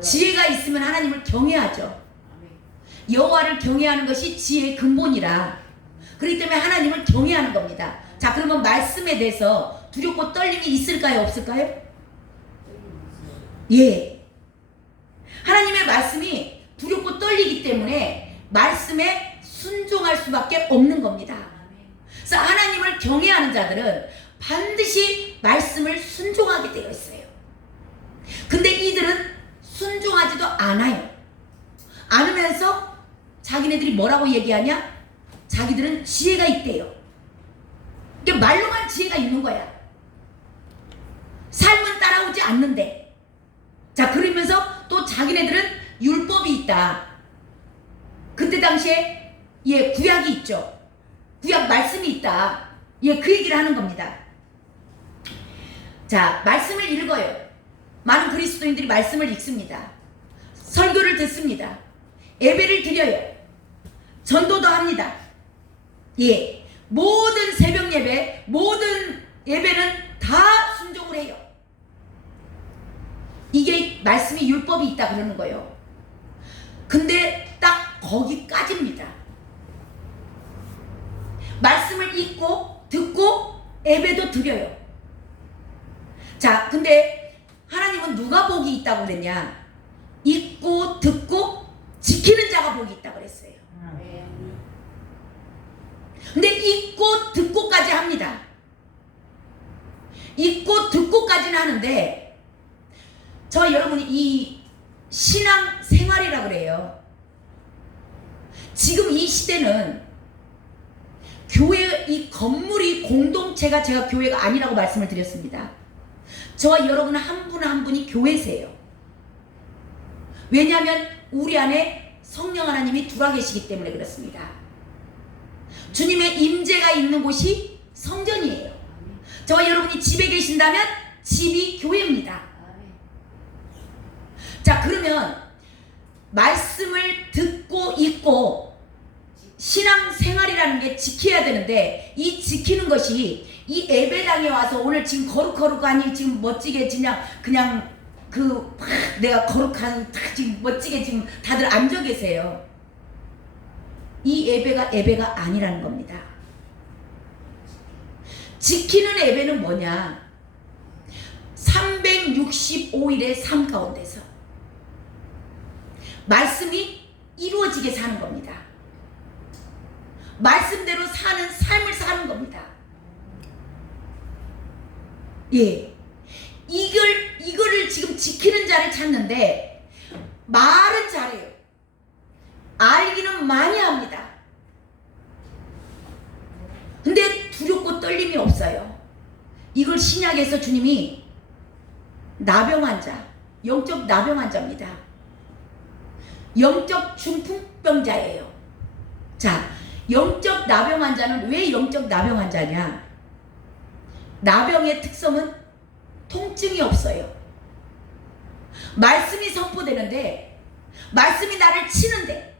지혜가 있으면 하나님을 경외하죠. 여호와를 경외하는 것이 지혜의 근본이라. 그렇기 때문에 하나님을 경외하는 겁니다. 자 그러면 말씀에 대해서 두렵고 떨림이 있을까요 없을까요? 예. 하나님의 말씀이 두렵고 떨리기 때문에 말씀에 순종할 수밖에 없는 겁니다. 그래서 하나님을 경외하는 자들은 반드시 말씀을 순종하게 되어 있어요. 근데 이들은 순종하지도 않아요. 않으면서 자기네들이 뭐라고 얘기하냐? 자기들은 지혜가 있대요. 그러니까 말로만 지혜가 있는 거야. 삶은 따라오지 않는데. 자 그러면서 또 자기네들은 율법이 있다. 그때 당시에 예 구약이 있죠. 구약 말씀이 있다. 예 그 얘기를 하는 겁니다. 자 말씀을 읽어요. 많은 그리스도인들이 말씀을 읽습니다. 설교를 듣습니다. 예배를 드려요. 전도도 합니다. 예, 모든 새벽 예배, 모든 예배는 다 순종을 해요. 이게 말씀이 율법이 있다 그러는 거예요. 근데 딱 거기까지입니다. 말씀을 읽고 듣고 예배도 드려요. 자, 근데 하나님은 누가 복이 있다고 그랬냐? 읽고 듣고 지키는 자가 복이 있다고 그랬어요. 근데 읽고 듣고까지 합니다. 읽고 듣고까지는 하는데 저 여러분이 이 신앙 생활이라고 그래요. 지금 이 시대는 교회 이 건물이 공동체가 제가 교회가 아니라고 말씀을 드렸습니다. 저와 여러분 한 분 한 분이 교회세요. 왜냐하면 우리 안에 성령 하나님이 들어와 계시기 때문에 그렇습니다. 주님의 임재가 있는 곳이 성전이에요. 저와 여러분이 집에 계신다면 집이 교회입니다. 자 그러면 말씀을 듣고 읽고 신앙생활이라는 게 지켜야 되는데 이 지키는 것이 이 예배당에 와서 오늘 지금 거룩하니 지금 멋지게 그냥 내가 거룩한 지금 멋지게 지금 다들 앉아 계세요. 이 예배가 아니라는 겁니다. 지키는 예배는 뭐냐? 365일의 삶 가운데서 말씀이 이루어지게 사는 겁니다. 말씀대로 사는 삶을 사는 겁니다. 예. 이거를 지금 지키는 자를 찾는데 말은 잘해요. 알기는 많이 합니다. 근데 두렵고 떨림이 없어요. 이걸 신약에서 주님이 나병 환자, 영적 나병 환자입니다. 영적 중풍병자예요. 자, 영적 나병 환자는 왜 영적 나병 환자냐? 나병의 특성은 통증이 없어요. 말씀이 선포되는데, 말씀이 나를 치는데,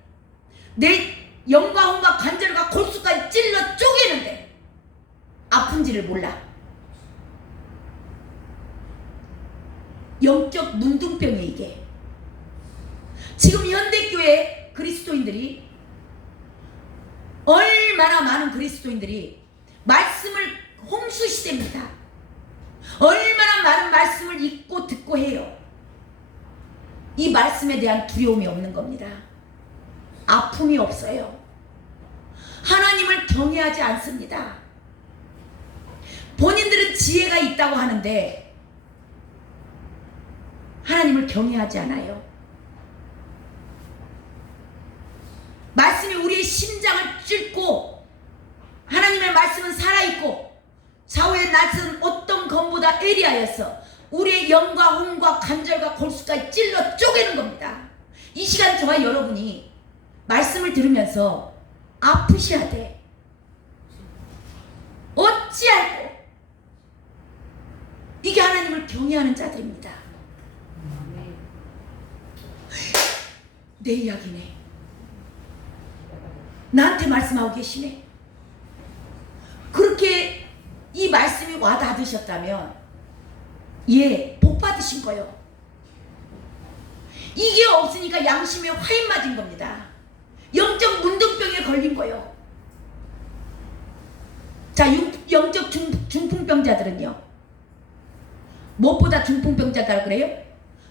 내 영과 혼과 관절과 골수까지 찔러 쪼개는데 아픈지를 몰라. 영적 문둥병이에요. 이게 지금 현대교회 그리스도인들이, 얼마나 많은 그리스도인들이 말씀을 홍수시대입니다. 얼마나 많은 말씀을 읽고 듣고 해요. 이 말씀에 대한 두려움이 없는 겁니다. 아픔이 없어요. 하나님을 경외하지 않습니다. 본인들은 지혜가 있다고 하는데 하나님을 경외하지 않아요. 말씀이 우리의 심장을 찔고, 하나님의 말씀은 살아있고 좌우의 낯은 어떤 검보다 예리하여서 우리의 영과 혼과 관절과 골수까지 찔러 쪼개는 겁니다. 이 시간 저와 여러분이 말씀을 들으면서 아프셔야 돼. 어찌할꼬. 이게 하나님을 경외하는 자들입니다. 내 이야기네. 나한테 말씀하고 계시네. 그렇게 이 말씀이 와닿으셨다면, 예, 복 받으신 거요. 이게 없으니까 양심에 화인 맞은 겁니다. 영적 문둥병에 걸린 거요. 자, 영적 중풍병자들은요, 무엇보다 중풍병자다 그래요?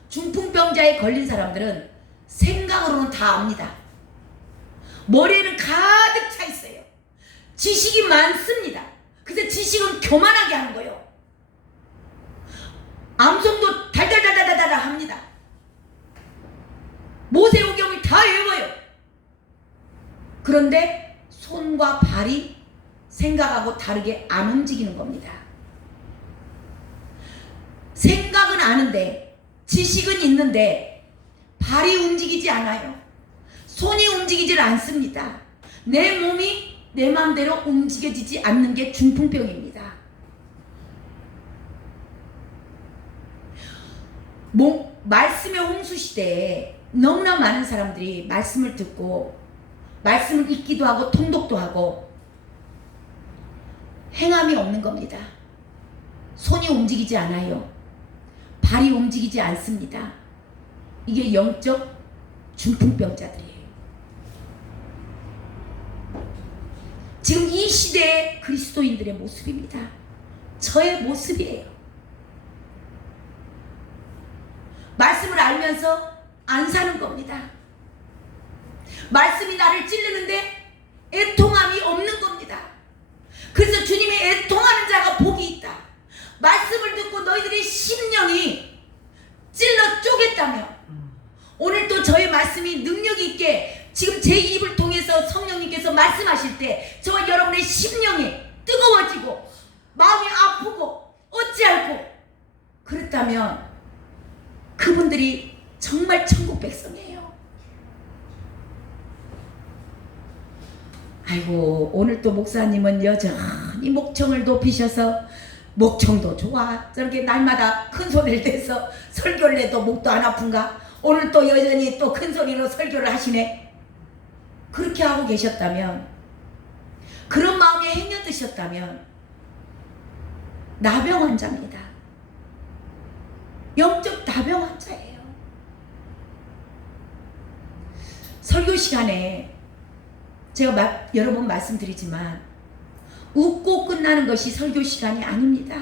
중풍병자에 걸린 사람들은 생각으로는 다 압니다. 머리에는 가득 차 있어요. 지식이 많습니다. 그래서 지식은 교만하게 하는 거예요. 암송도 달달달달달달 합니다. 모세오경을 다 외워요. 그런데 손과 발이 생각하고 다르게 안 움직이는 겁니다. 생각은 아는데, 지식은 있는데 발이 움직이지 않아요. 손이 움직이질 않습니다. 내 몸이 내 마음대로 움직여지지 않는 게 중풍병입니다. 말씀의 홍수 시대에 너무나 많은 사람들이 말씀을 듣고 말씀을 읽기도 하고 통독도 하고 행함이 없는 겁니다. 손이 움직이지 않아요. 발이 움직이지 않습니다. 이게 영적 중풍병자들이에요. 지금 이 시대의 그리스도인들의 모습입니다. 저의 모습이에요. 말씀을 알면서 안 사는 겁니다. 말씀이 나를 찌르는데 애통함이 없는 겁니다. 그래서 주님이 애통하는 자가 복이 있다. 말씀을 듣고 너희들의 심령이 찔러 쪼갰다며, 오늘 또 저의 말씀이 능력 있게 지금 제 입을 통해서 성령님께서 말씀하실 때 저와 여러분의 심령이 뜨거워지고 마음이 아프고 어찌할꼬, 그렇다면 그분들이 정말 천국 백성이에요. 아이고, 오늘 또 목사님은 여전히 목청을 높이셔서, 목청도 좋아, 저렇게 날마다 큰 소리를 내서 설교를 해도 목도 안 아픈가? 오늘 또 여전히 또 큰 소리로 설교를 하시네. 그렇게 하고 계셨다면, 그런 마음에 행여드셨다면 나병 환자입니다. 영적 나병 환자예요. 설교 시간에 제가 여러 번 말씀드리지만 웃고 끝나는 것이 설교 시간이 아닙니다.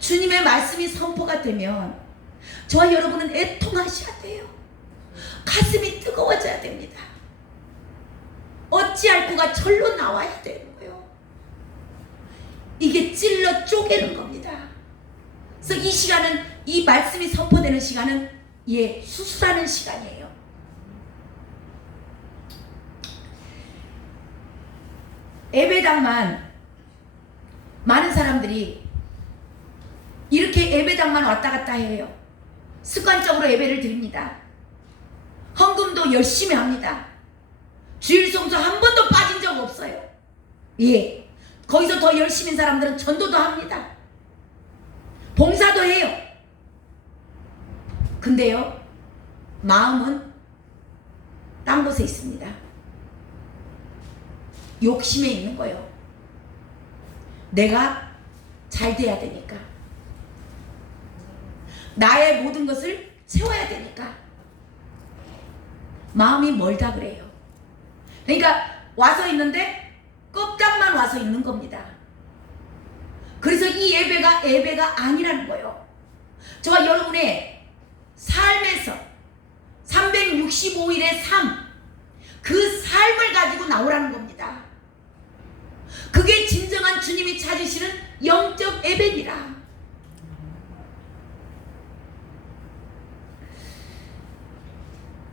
주님의 말씀이 선포가 되면 저와 여러분은 애통하셔야 돼요. 가슴이 뜨거워져야 됩니다. 어찌할꼬가 절로 나와야 되는 거예요. 이게 찔러 쪼개는 겁니다. 그래서 이 시간은 이 말씀이 선포되는 시간은 수술하는 시간이에요. 예배당만 많은 사람들이 이렇게 예배당만 왔다 갔다 해요. 습관적으로 예배를 드립니다. 헌금도 열심히 합니다. 주일 성수 한 번도 빠진 적 없어요. 거기서 더 열심인 사람들은 전도도 합니다. 봉사도 해요. 근데요, 마음은 딴 곳에 있습니다. 욕심에 있는 거예요. 내가 잘 돼야 되니까. 나의 모든 것을 채워야 되니까. 마음이 멀다 그래요. 그러니까 와서 있는데 껍데기만 와서 있는 겁니다. 그래서 이 예배가 아니라는 거예요. 저와 여러분의 삶에서 365일의 삶, 그 삶을 가지고 나오라는 겁니다. 그게 진정한 주님이 찾으시는 영적 예배니라.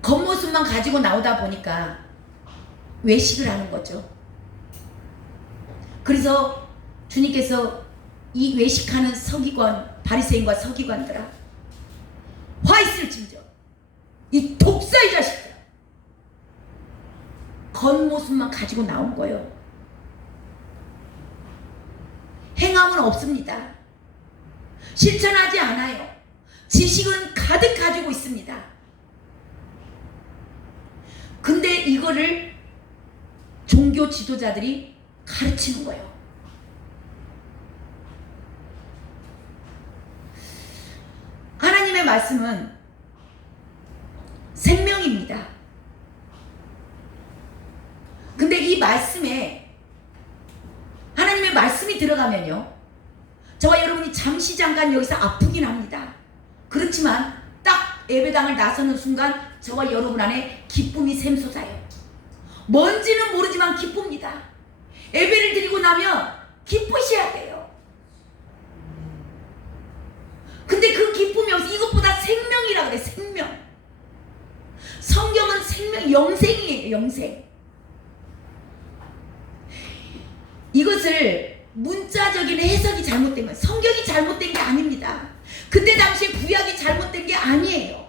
겉모습만 가지고 나오다 보니까 외식을 하는 거죠. 그래서 주님께서 이 외식하는 서기관, 바리새인과 서기관들아, 화 있을진저 이 독사의 자식들아, 겉모습만 가지고 나온 거예요. 행함은 없습니다. 실천하지 않아요. 지식은 가득 가지고 있습니다. 근데 이거를 종교 지도자들이 가르치는 거예요. 하나님의 말씀은 생명입니다. 근데 이 말씀에, 하나님의 말씀이 들어가면요, 저와 여러분이 잠시 잠깐 여기서 아프긴 합니다. 그렇지만 딱 예배당을 나서는 순간 저와 여러분 안에 기쁨이 샘솟아요. 뭔지는 모르지만 기쁩니다. 예배를 드리고 나면 기쁘셔야 돼요. 근데 그 기쁨이 없어. 이것보다 생명이라 그래. 생명. 성경은 생명, 영생이에요. 영생. 이것을 문자적인 해석이 잘못된 거예요. 성경이 잘못된 게 아닙니다. 그때 당시에 구약이 잘못된 게 아니에요.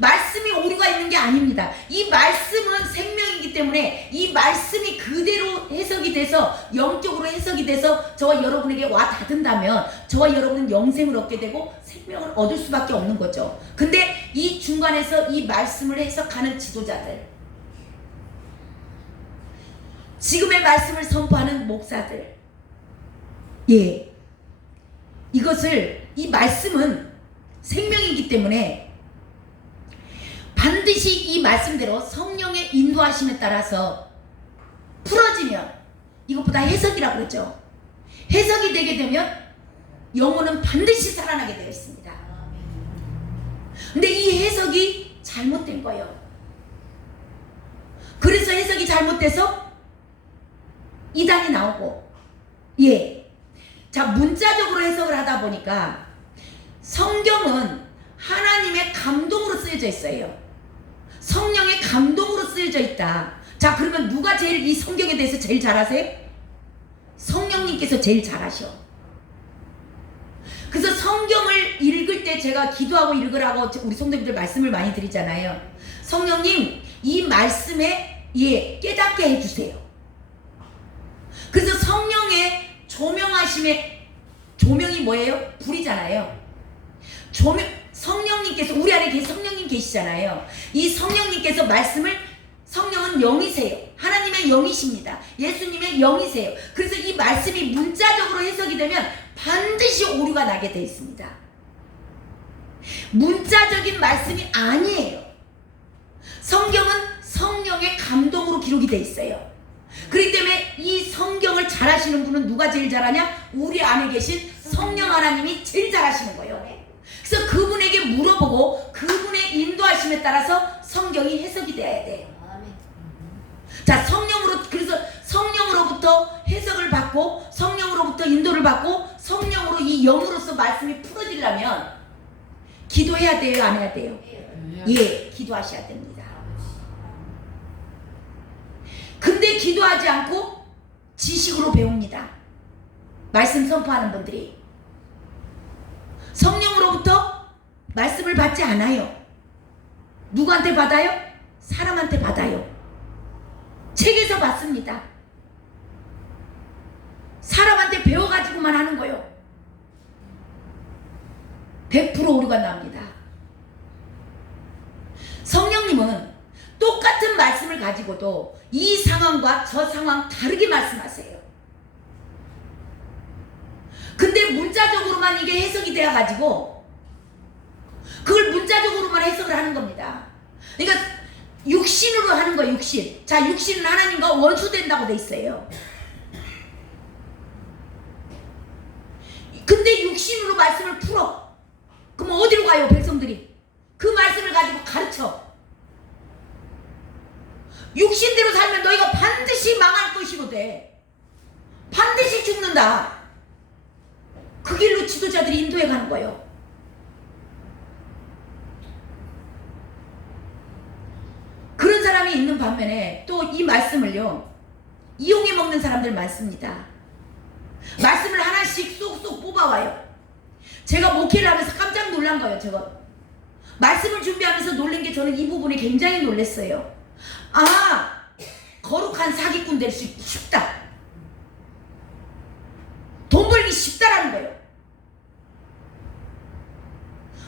말씀이 오류가 있는 게 아닙니다. 이 말씀은 생명이기 때문에 이 말씀이 그대로 해석이 돼서, 영적으로 해석이 돼서 저와 여러분에게 와 닿는다면 저와 여러분은 영생을 얻게 되고 생명을 얻을 수밖에 없는 거죠. 근데 이 중간에서 이 말씀을 해석하는 지도자들, 지금의 말씀을 선포하는 목사들, 이것을, 이 말씀은 생명이기 때문에 반드시 이 말씀대로 성령의 인도하심에 따라서 풀어지면, 이것보다 해석이라고 그러죠. 해석이 되게 되면 영혼은 반드시 살아나게 되어 있습니다. 근데 이 해석이 잘못된 거예요. 그래서 해석이 잘못돼서 이단이 나오고, 자, 문자적으로 해석을 하다 보니까 성경은 하나님의 감동으로 쓰여져 있어요. 성령의 감동으로 쓰여져 있다. 자, 그러면 누가 제일 이 성경에 대해서 제일 잘 아세요? 성령님께서 제일 잘 아셔. 그래서 성경을 읽을 때 제가 기도하고 읽으라고 우리 성도님들 말씀을 많이 드리잖아요. 성령님, 이 말씀에 깨닫게 해주세요. 그래서 성령의 조명하심의, 조명이 뭐예요? 불이잖아요. 성령님께서, 우리 안에 성령님 계시잖아요. 이 성령님께서 말씀을, 성령은 영이세요. 하나님의 영이십니다. 예수님의 영이세요. 그래서 이 말씀이 문자적으로 해석이 되면 반드시 오류가 나게 되어 있습니다. 문자적인 말씀이 아니에요. 성경은 성령의 감동으로 기록이 되어 있어요. 그렇기 때문에 이 성경을 잘 하시는 분은 누가 제일 잘하냐? 우리 안에 계신 성령 하나님이 제일 잘 하시는 거예요. 그래서 그분에게 물어보고 그분의 인도하심에 따라서 성경이 해석이 되어야 돼요. 자, 그래서 성령으로부터 해석을 받고, 성령으로부터 인도를 받고, 성령으로 이 영으로서 말씀이 풀어지려면 기도해야 돼요, 안 해야 돼요? 예, 기도하셔야 됩니다. 근데 기도하지 않고 지식으로 배웁니다. 말씀 선포하는 분들이 성령으로부터 말씀을 받지 않아요. 누구한테 받아요? 사람한테 받아요. 책에서 받습니다. 사람한테 배워가지고만 하는 거예요. 100% 오류가 납니다. 성령님은 똑같은 말씀을 가지고도 이 상황과 저 상황 다르게 말씀하세요. 근데 문자적으로만 이게 해석이 되어가지고 그걸 문자적으로만 해석을 하는 겁니다. 그러니까 육신으로 하는 거예요. 육신. 자, 육신은 하나님과 원수된다고 돼 있어요. 근데 육신으로 말씀을 풀어. 그럼 어디로 가요, 백성들이? 그 말씀을 가지고 가르쳐. 육신대로 살면 너희가 반드시 망할 것이로 돼. 반드시 죽는다. 그 길로 지도자들이 인도해 가는 거예요. 그런 사람이 있는 반면에 또 이 말씀을요, 이용해 먹는 사람들 많습니다. 말씀을 하나씩 쏙쏙 뽑아와요. 제가 목회를 하면서 깜짝 놀란 거예요. 제가 말씀을 준비하면서 놀란 게 저는 이 부분에 굉장히 놀랐어요. 아, 거룩한 사기꾼 될 수 쉽다. 돈 벌기 쉽다라는 거예요.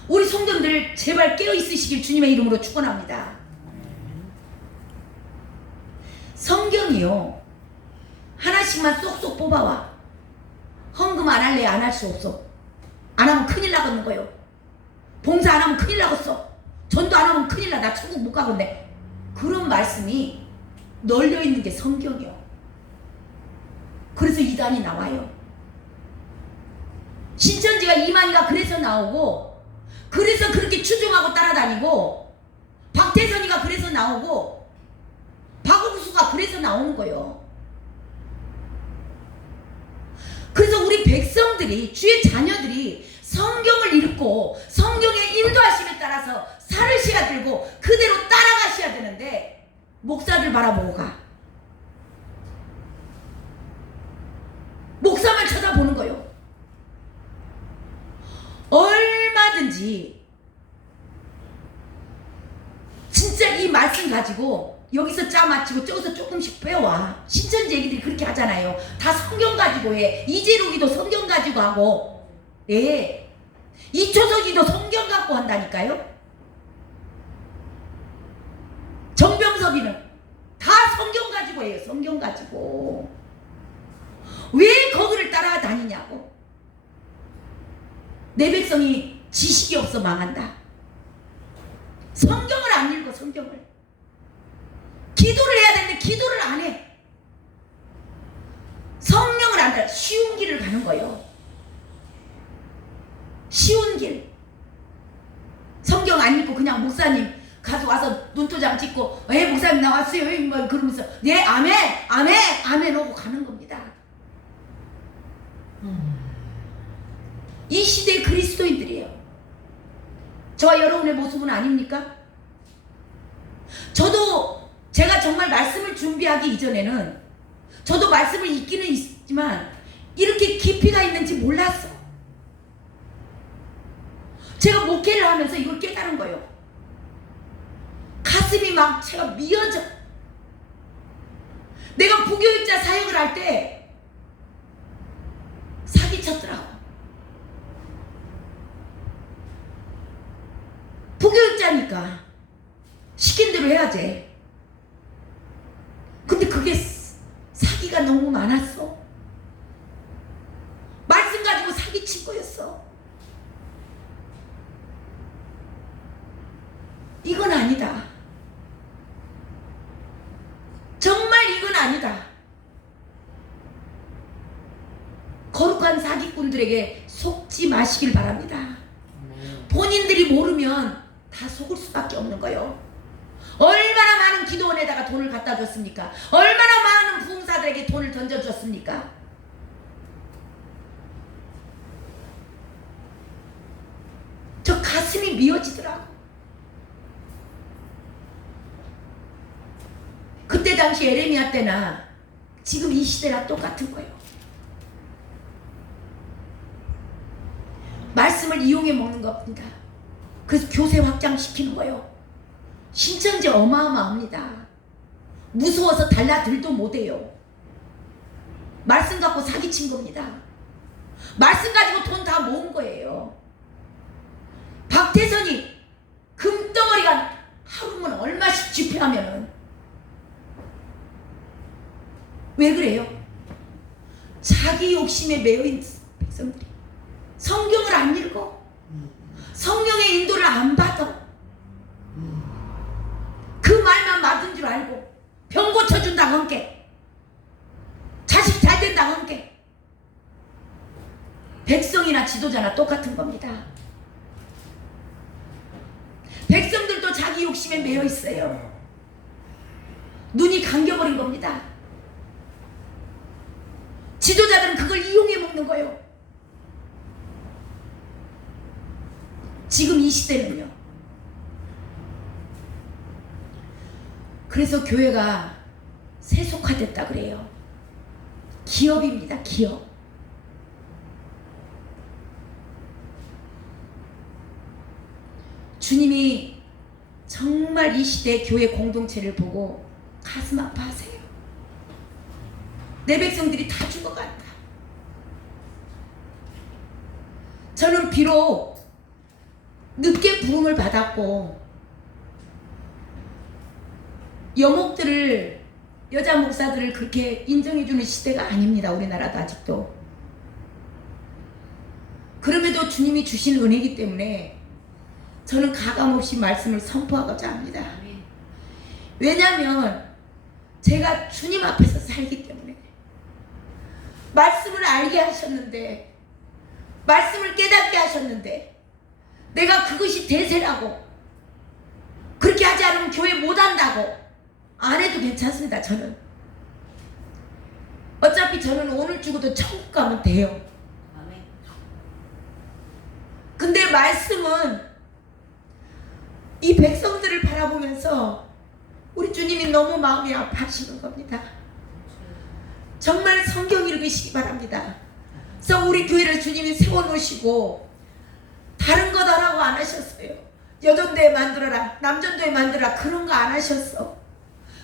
우리 성도들 제발 깨어있으시길 주님의 이름으로 축원합니다. 성경이요, 하나씩만 쏙쏙 뽑아와. 헌금 안 할래? 안 할 수 없어. 안 하면 큰일 나겠는 거예요. 봉사 안 하면 큰일 나겠어. 전도 안 하면 큰일 나. 나 천국 못 가겠네. 그런 말씀이 널려 있는 게 성경이요. 그래서 이단이 나와요. 신천지가 이만희가 그래서 나오고, 그래서 그렇게 추종하고 따라다니고, 박태선이가 그래서 나오고, 박우수가 그래서 나오는 거예요. 그래서 우리 백성들이, 주의 자녀들이 성경을 읽고 성경의 인도하심에 따라서 살으셔야 되고 그대로 따라가셔야 되는데, 목사들 바라보고 가. 목사만 쳐다보는 거예요. 얼마든지 진짜 이 말씀 가지고 여기서 짜 맞추고 저기서 조금씩 빼와. 신천지 얘기들이 그렇게 하잖아요. 다 성경 가지고 해. 이재록이도 성경 가지고 하고, 예, 이초석이도 성경 갖고 한다니까요. 정병섭이는 다 성경 가지고 해요. 성경 가지고. 왜 거기를 따라다니냐고. 내 백성이 지식이 없어 망한다. 성경을 안 읽어. 성경을. 기도를 해야 되는데 기도를 안 해. 성령을 안 따라 쉬운 길을 가는 거예요. 쉬운 길. 성경 안 읽고 그냥 목사님 가서 와서 눈도장 찍고, 목사님 나왔어요, 뭐 그러면서 네 아멘 아멘 아멘 하고 가는 겁니다. 이 시대의 그리스도인들이에요. 저와 여러분의 모습은 아닙니까? 저도 제가 정말 말씀을 준비하기 이전에는 저도 말씀을 읽기는 있지만 이렇게 깊이가 있는지 몰랐어. 제가 목회를 하면서 이걸 깨달은 거예요. 가슴이 막 제가 미어져. 내가 부교육자 사역을 할 때 사기쳤더라고. 부교육자니까 시킨 대로 해야지. 근데 그게 사기가 너무 많았어. 말씀 가지고 사기친 거였어. 이건 아니다. 정말 이건 아니다. 거룩한 사기꾼들에게 속지 마시길 바랍니다. 본인들이 모르면 다 속을 수밖에 없는 거예요. 얼마나 많은 기도원에다가 돈을 갖다 줬습니까? 얼마나 많은 부흥사들에게 돈을 던져줬습니까? 저 가슴 가슴이 미어지더라고. 그때 당시 에레미야 때나 지금 이 시대나 똑같은 거예요. 말씀을 이용해 먹는 겁니다. 그래서 교세 확장시키는 거예요. 신천지 어마어마합니다. 무서워서 달라들도 못해요. 말씀 갖고 사기친 겁니다. 말씀 가지고 돈 다 모은 거예요. 박태선이 금덩어리가 하루면 얼마씩 집회하면은 왜 그래요? 자기 욕심에 매여있는 백성들이 성경을 안 읽어. 성령의 인도를 안 받아. 그 말만 맞은 줄 알고 병 고쳐준다 함께 자식 잘 된다 함께. 백성이나 지도자나 똑같은 겁니다. 백성들도 자기 욕심에 매여 있어요. 눈이 감겨버린 겁니다. 지도자들은 그걸 이용해 먹는 거예요. 지금 이 시대는요. 그래서 교회가 세속화됐다 그래요. 기업입니다. 기업. 주님이 정말 이 시대 교회 공동체를 보고 가슴 아파하세요. 내 백성들이 다 죽어간다. 저는 비록 늦게 부름을 받았고 여목들을, 여자 목사들을 그렇게 인정해주는 시대가 아닙니다. 우리나라도 아직도. 그럼에도 주님이 주신 은혜이기 때문에 저는 가감없이 말씀을 선포하고자 합니다. 왜냐하면 제가 주님 앞에서 살기 때문에 말씀을 알게 하셨는데, 말씀을 깨닫게 하셨는데 내가 그것이 대세라고, 그렇게 하지 않으면 교회 못한다고 안 해도 괜찮습니다. 저는 어차피 저는 오늘 죽어도 천국 가면 돼요. 근데 말씀은 이 백성들을 바라보면서 우리 주님이 너무 마음이 아파하시는 겁니다. 정말 성경 읽으시기 바랍니다. 그래서 우리 교회를 주님이 세워놓으시고 다른 것 하라고 안 하셨어요. 여전도에 만들어라, 남전도에 만들어라, 그런 거 안 하셨어.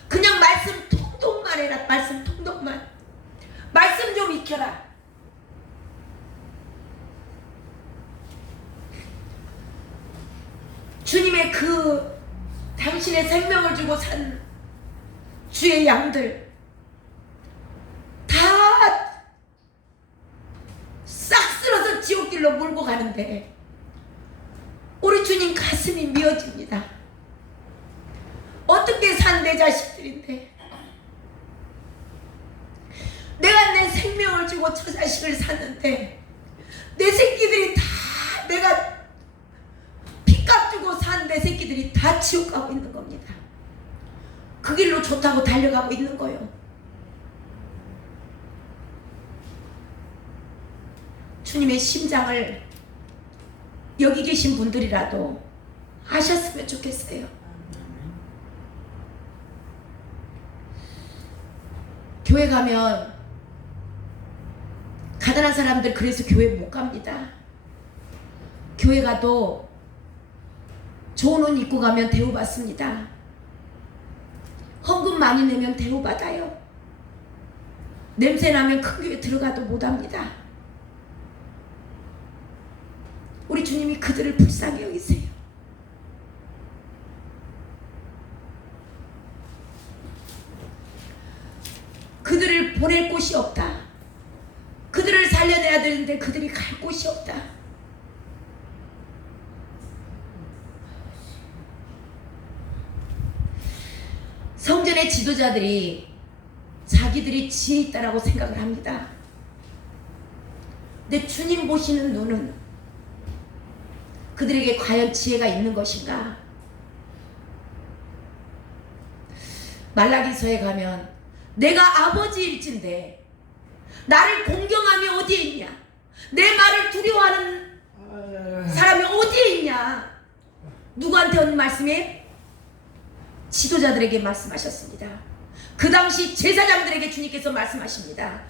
그냥 말씀 통독만 해라. 말씀 통독만. 말씀 좀 익혀라. 주님의 그 당신의 생명을 주고 산 주의 양들 다 싹 쓸어서 지옥길로 몰고 가는데 우리 주님 가슴이 미어집니다. 어떻게 산 내 자식들인데 내가 내 생명을 주고 저 자식을 샀는데 내 새끼들이 다, 내가 핏값 주고 산 내 새끼들이 다 지옥 가고 있는 겁니다. 그 길로 좋다고 달려가고 있는 거예요. 주님의 심장을 여기 계신 분들이라도 아셨으면 좋겠어요. 교회 가면 가난한 사람들 그래서 교회 못 갑니다. 교회 가도 좋은 옷 입고 가면 대우받습니다. 헌금 많이 내면 대우받아요. 냄새 나면 큰 교회 들어가도 못합니다. 우리 주님이 그들을 불쌍히 여기세요. 그들을 보낼 곳이 없다. 그들을 살려내야 되는데 그들이 갈 곳이 없다. 성전의 지도자들이 자기들이 지혜 있다라고 생각을 합니다. 근데 주님 보시는 눈은 그들에게 과연 지혜가 있는 것인가? 말라기서에 가면 내가 아버지일진데 나를 공경함이 어디에 있냐? 내 말을 두려워하는 사람이 어디에 있냐? 누구한테 온 말씀이에요? 지도자들에게 말씀하셨습니다. 그 당시 제사장들에게 주님께서 말씀하십니다.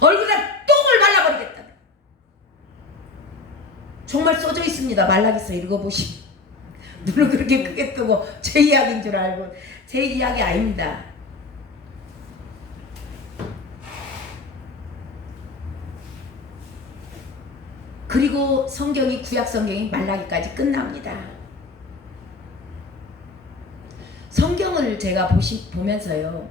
얼굴에 똥을 발라버리겠다. 정말 써져 있습니다. 말라기서 읽어보시면. 눈을 그렇게 크게 뜨고 제 이야기인 줄 알고. 제 이야기 아닙니다. 그리고 성경이, 구약 성경이 말라기까지 끝납니다. 성경을 제가 보면서요,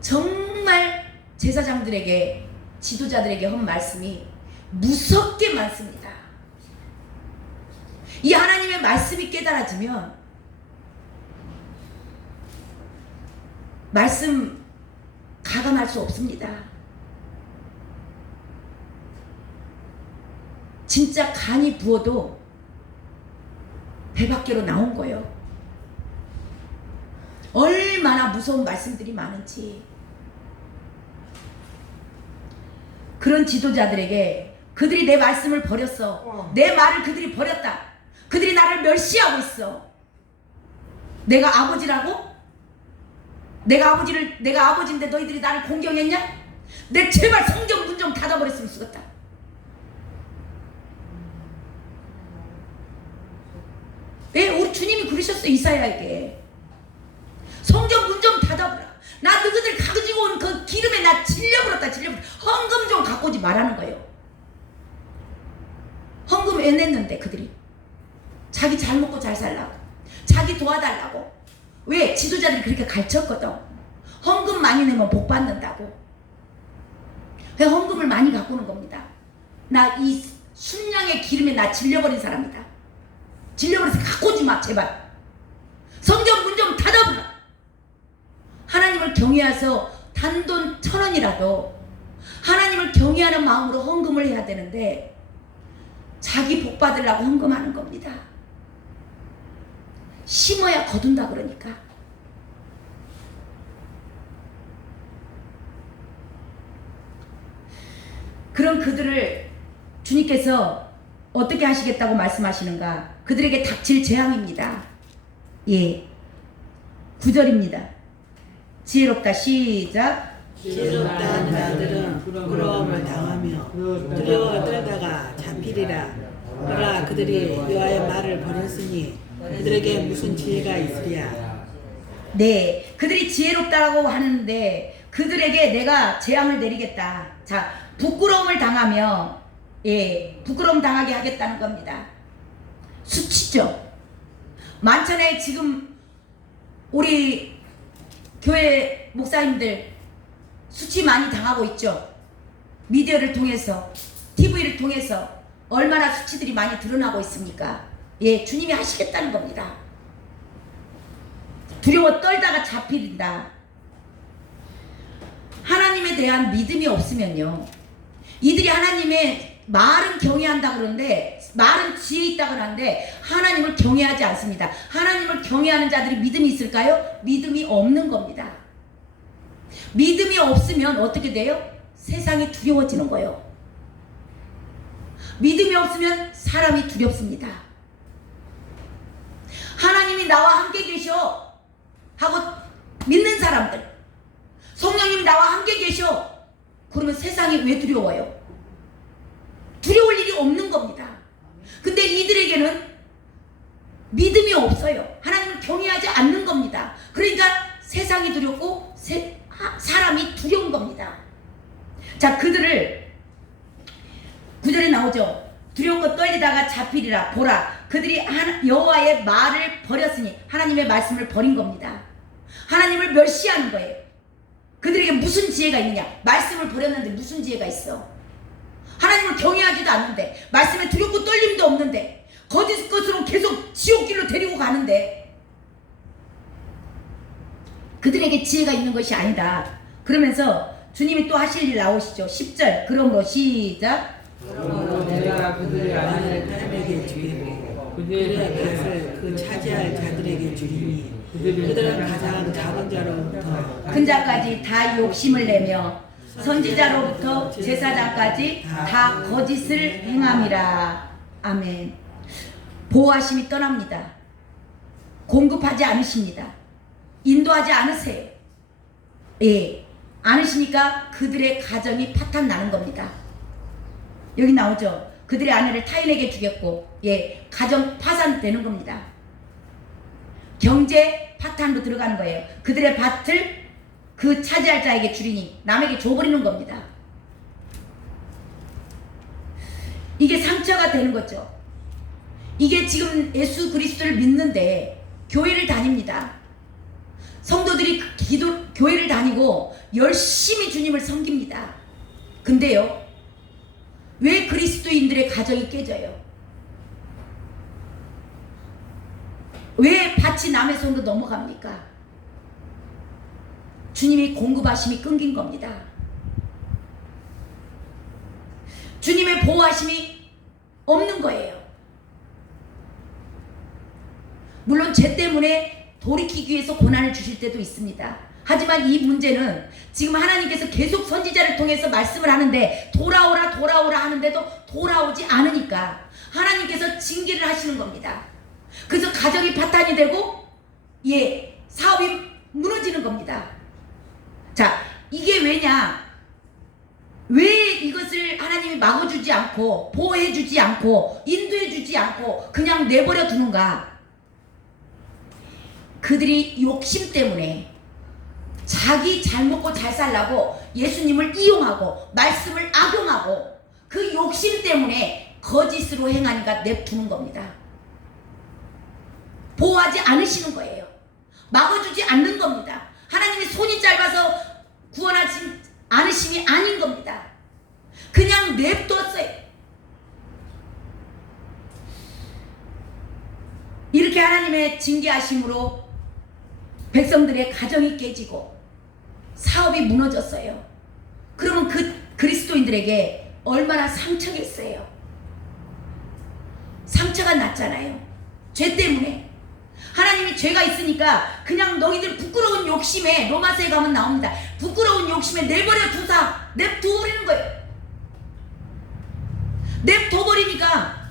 정말 제사장들에게, 지도자들에게 한 말씀이 무섭게 많습니다. 이 하나님의 말씀이 깨달아지면 말씀 가감할 수 없습니다. 진짜 간이 부어도 배 밖으로 나온 거예요. 얼마나 무서운 말씀들이 많은지. 그런 지도자들에게 그들이 내 말씀을 버렸어. 내 말을 그들이 버렸다. 그들이 나를 멸시하고 있어. 내가 아버지라고? 내가 아버지인데 너희들이 나를 공경했냐? 내 제발 성경 문 좀 닫아버렸으면 좋겠다. 왜? 우리 주님이 그러셨어. 이사야에게. 성경 문 좀 닫아보라. 나 너희들 가지고 온 그 기름에 나 질려버렸다. 헌금 좀 갖고 오지 말라는 거예요. 헌금 왜 냈는데 그들이? 자기 잘 먹고 잘 살라고. 자기 도와달라고. 왜? 지도자들이 그렇게 가르쳤거든. 헌금 많이 내면 복 받는다고. 왜 헌금을 많이 갖고 오는 겁니다. 나 이 순양의 기름에 나 질려버린 사람이다. 질려버려서 갖고 오지 마 제발. 성경 문 좀 닫아보라. 하나님을 경외해서 단돈 1,000원이라도 하나님을 경외하는 마음으로 헌금을 해야 되는데 자기 복 받으려고 헌금하는 겁니다. 심어야 거둔다 그러니까. 그런 그들을 주님께서 어떻게 하시겠다고 말씀하시는가? 그들에게 닥칠 재앙입니다. 예, 9절입니다. 지혜롭다. 시작. 지혜롭다 자들은 부러움을 당하며 두려워 떨다가 잡히리라. 그러나 그들이 여호와의 말을 버렸으니 그들에게 무슨 지혜가 있으랴. 네, 그들이 지혜롭다고 하는데 그들에게 내가 재앙을 내리겠다. 자, 부끄러움을 당하며, 예, 부끄러움 당하게 하겠다는 겁니다. 수치죠. 만천에 지금 우리 교회 목사님들 수치 많이 당하고 있죠. 미디어를 통해서, TV를 통해서 얼마나 수치들이 많이 드러나고 있습니까? 예, 주님이 하시겠다는 겁니다. 두려워 떨다가 잡힌다. 하나님에 대한 믿음이 없으면요, 이들이 하나님의 말은 경외한다 그러는데, 말은 지혜 있다 그러는데 하나님을 경외하지 않습니다. 하나님을 경외하는 자들이 믿음이 있을까요? 믿음이 없는 겁니다. 믿음이 없으면 어떻게 돼요? 세상이 두려워지는 거예요. 믿음이 없으면 사람이 두렵습니다. 하나님이 나와 함께 계셔 하고 믿는 사람들, 성령님 나와 함께 계셔, 그러면 세상이 왜 두려워요? 두려울 일이 없는 겁니다. 근데 이들에게는 믿음이 없어요. 하나님을 경외하지 않는 겁니다. 그러니까 세상이 두렵고 사람이 두려운 겁니다. 자, 그들을 9절에 나오죠. 두려워 떨리다가 잡히리라. 보라, 그들이 여호와의 말을 버렸으니, 하나님의 말씀을 버린 겁니다. 하나님을 멸시하는 거예요. 그들에게 무슨 지혜가 있느냐? 말씀을 버렸는데 무슨 지혜가 있어? 하나님을 경외하지도 않는데, 말씀에 두렵고 떨림도 없는데, 거짓 것으로 계속 지옥길로 데리고 가는데, 그들에게 지혜가 있는 것이 아니다. 그러면서 주님이 또 하실 일 나오시죠. 10절. 그러므로 시작. 내가 그들의 안을 사람에게 주이고 그들의 밭을 그 차지할 자들에게 주리니 그들은 가장 작은 자로부터 큰 자까지 다 욕심을 내며 선지자로부터 제사장까지 다 거짓을 행함이라. 아멘. 보호하심이 떠납니다. 공급하지 않으십니다. 인도하지 않으세요. 예, 않으시니까 그들의 가정이 파탄 나는 겁니다. 여기 나오죠. 그들의 아내를 타인에게 주겠고, 예, 가정 파산되는 겁니다. 경제 파탄으로 들어가는 거예요. 그들의 밭을 그 차지할 자에게 주리니 남에게 줘버리는 겁니다. 이게 상처가 되는 거죠. 이게 지금 예수 그리스도를 믿는데 교회를 다닙니다. 성도들이 교회를 다니고 열심히 주님을 섬깁니다. 근데요, 왜 그리스도인들의 가정이 깨져요? 왜 밭이 남의 손으로 넘어갑니까? 주님이 공급하심이 끊긴 겁니다. 주님의 보호하심이 없는 거예요. 물론 죄 때문에 돌이키기 위해서 고난을 주실 때도 있습니다. 하지만 이 문제는 지금 하나님께서 계속 선지자를 통해서 말씀을 하는데 돌아오라 돌아오라 하는데도 돌아오지 않으니까 하나님께서 징계를 하시는 겁니다. 그래서 가정이 파탄이 되고, 예, 사업이 무너지는 겁니다. 자, 이게 왜냐? 왜 이것을 하나님이 막아주지 않고 보호해주지 않고 인도해주지 않고 그냥 내버려 두는가? 그들이 욕심 때문에 자기 잘 먹고 잘 살라고 예수님을 이용하고 말씀을 악용하고 그 욕심 때문에 거짓으로 행하니까 냅두는 겁니다. 보호하지 않으시는 거예요. 막아주지 않는 겁니다. 하나님이 손이 짧아서 구원하지 않으심이 아닌 겁니다. 그냥 냅뒀어요. 이렇게 하나님의 징계하심으로 백성들의 가정이 깨지고 사업이 무너졌어요. 그러면 그 그리스도인들에게 얼마나 상처겠어요. 상처가 났잖아요. 죄 때문에. 하나님이 죄가 있으니까 그냥 너희들 부끄러운 욕심에, 로마서에 가면 나옵니다. 부끄러운 욕심에 내버려 두사, 냅둬버리는 거예요. 냅둬버리니까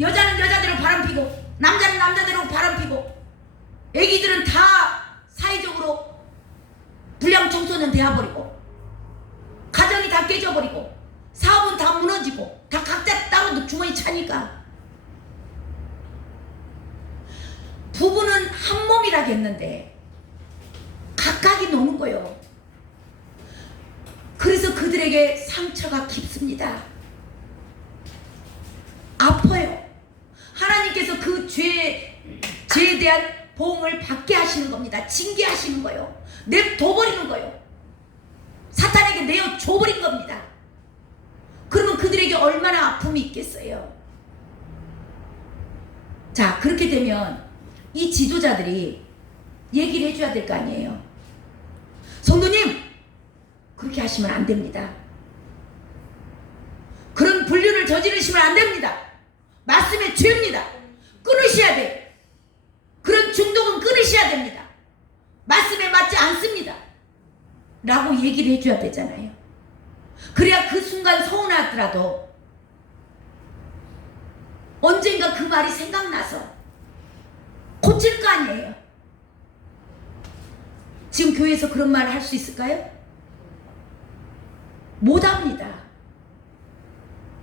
여자는 여자대로 바람피고 남자는 남자대로 바람피고 애기들은 다 사회적으로 불량 청소년 되어버리고 가정이 다 깨져버리고 사업은 다 무너지고 다 각자 따로 주머니 차니까 부부는 한 몸이라겠는데 각각이 노는 거예요. 그래서 그들에게 상처가 깊습니다. 아파요. 하나님께서 그 죄에 대한 보응을 받게 하시는 겁니다. 징계하시는 거예요. 냅둬버리는 거예요. 사탄에게 내어줘버린 겁니다. 그러면 그들에게 얼마나 아픔이 있겠어요. 자, 그렇게 되면 이 지도자들이 얘기를 해줘야 될 거 아니에요. 성도님, 그렇게 하시면 안 됩니다. 그런 불륜을 저지르시면 안 됩니다. 말씀의 죄입니다. 끊으셔야 돼요. 그런 중독은 끊으셔야 됩니다. 말씀에 맞지 않습니다. 라고 얘기를 해줘야 되잖아요. 그래야 그 순간 서운하더라도 언젠가 그 말이 생각나서 고칠 거 아니에요. 지금 교회에서 그런 말을 할 수 있을까요? 못합니다.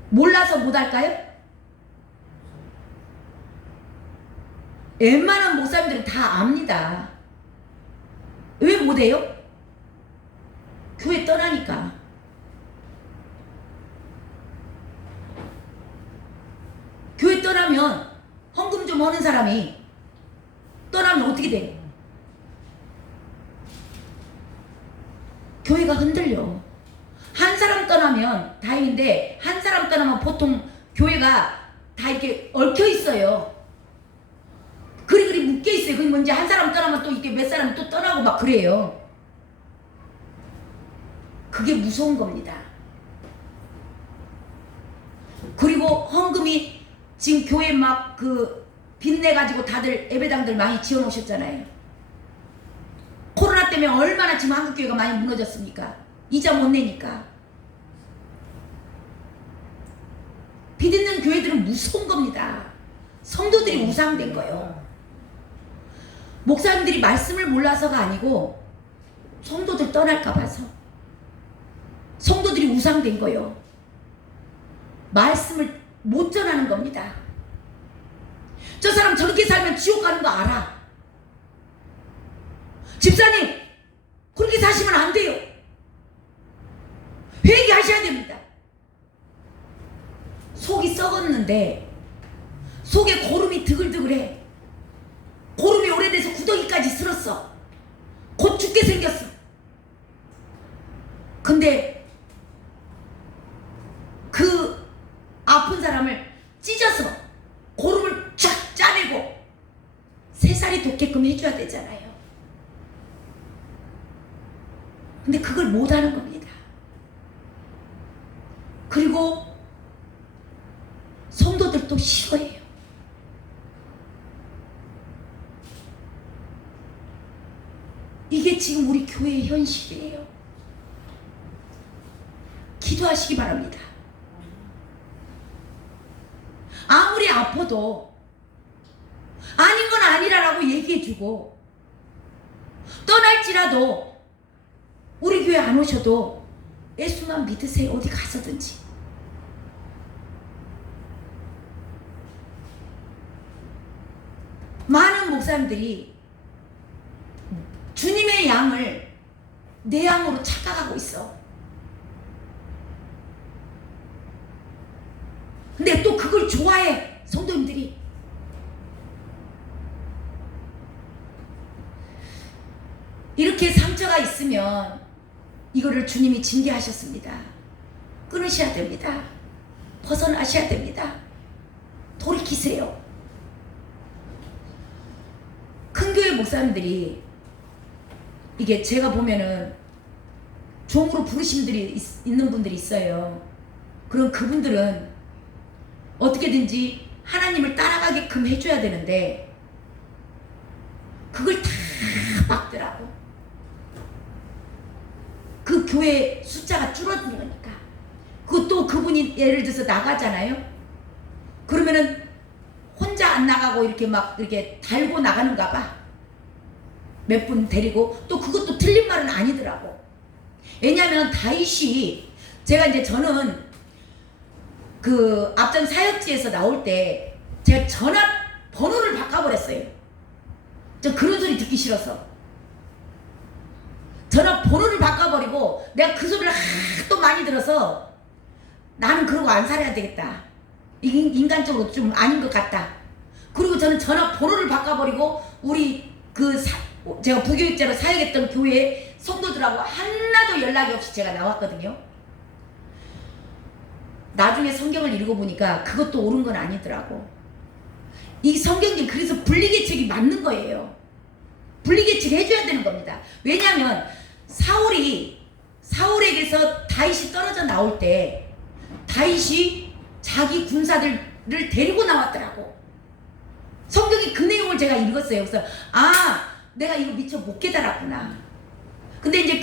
몰라서 못할까요? 웬만한 목사님들은 다 압니다. 왜 못해요? 교회 떠나니까. 교회 떠나면 헌금 좀 하는 사람이 떠나면 어떻게 돼요? 교회가 흔들려. 한 사람 떠나면 다행인데 한 사람 떠나면 보통 교회가 다 이렇게 얽혀 있어요. 그리 묶여 있어요. 그게 뭔지 한 사람 떠나면 또 이렇게 몇 사람이 또 떠나고 막 그래요. 그게 무서운 겁니다. 그리고 헌금이 지금 교회 막 그 빚내가지고 다들 예배당들 많이 지어놓으셨잖아요. 코로나 때문에 얼마나 지금 한국교회가 많이 무너졌습니까? 이자 못 내니까. 빚 있는 교회들은 무서운 겁니다. 성도들이 우상된 거예요. 목사님들이 말씀을 몰라서가 아니고 성도들 떠날까 봐서 성도들이 우상된 거예요. 말씀을 못 전하는 겁니다. 저 사람 저렇게 살면 지옥 가는 거 알아. 집사님 그렇게 사시면 안 돼요. 회개하셔야 됩니다. 속이 썩었는데 속에 고름이 드글드글해. 고름이 오래돼서 구더기까지 쓸었어. 곧 죽게 생겼어. 근데 그 아픈 사람을 찢어서 고름을 쫙 짜내고 새살이 돋게끔 해줘야 되잖아요. 근데 그걸 못하는 겁니다. 그리고 성도들도 싫어해요. 이게 지금 우리 교회의 현실이에요. 기도하시기 바랍니다. 아무리 아파도 아닌 건 아니라라고 얘기해주고 떠날지라도 우리 교회 안 오셔도 예수만 믿으세요. 어디 가서든지. 많은 목사님들이 주님의 양을 내 양으로 착각하고 있어. 근데 또 그걸 좋아해, 성도님들이. 이렇게 상처가 있으면 이거를 주님이 징계하셨습니다. 끊으셔야 됩니다. 벗어나셔야 됩니다. 돌이키세요. 큰 교회 목사님들이 이게 제가 보면은 종으로 부르신 분들이 있는 분들이 있어요. 그럼 그분들은 어떻게든지 하나님을 따라가게끔 해줘야 되는데 그걸 다 막더라고. 그 교회 숫자가 줄어드는 거니까. 그것도 그분이 예를 들어서 나가잖아요. 그러면은 혼자 안 나가고 이렇게 막 이렇게 달고 나가는가 봐. 몇 분 데리고. 또 그것도 틀린 말은 아니더라고. 왜냐면 다윗이 저는 그 앞전 사역지에서 나올 때 제가 전화 번호를 바꿔버렸어요. 저 그런 소리 듣기 싫어서 전화 번호를 바꿔버리고 내가 그 소리를 하도 많이 들어서 나는 그러고 안 살아야 되겠다. 인간적으로 좀 아닌 것 같다. 그리고 저는 전화 번호를 바꿔버리고 우리 제가 부교육자로 사역했던 교회 성도들하고 하나도 연락이 없이 제가 나왔거든요. 나중에 성경을 읽어보니까 그것도 옳은 건 아니더라고. 이 성경이 그래서 분리개척이 맞는 거예요. 분리개척 해줘야 되는 겁니다. 왜냐하면 사울에게서 다윗이 떨어져 나올 때 다윗이 자기 군사들을 데리고 나왔더라고. 성경이 그 내용을 제가 읽었어요. 그래서 내가 이거 미처 못 깨달았구나. 근데 이제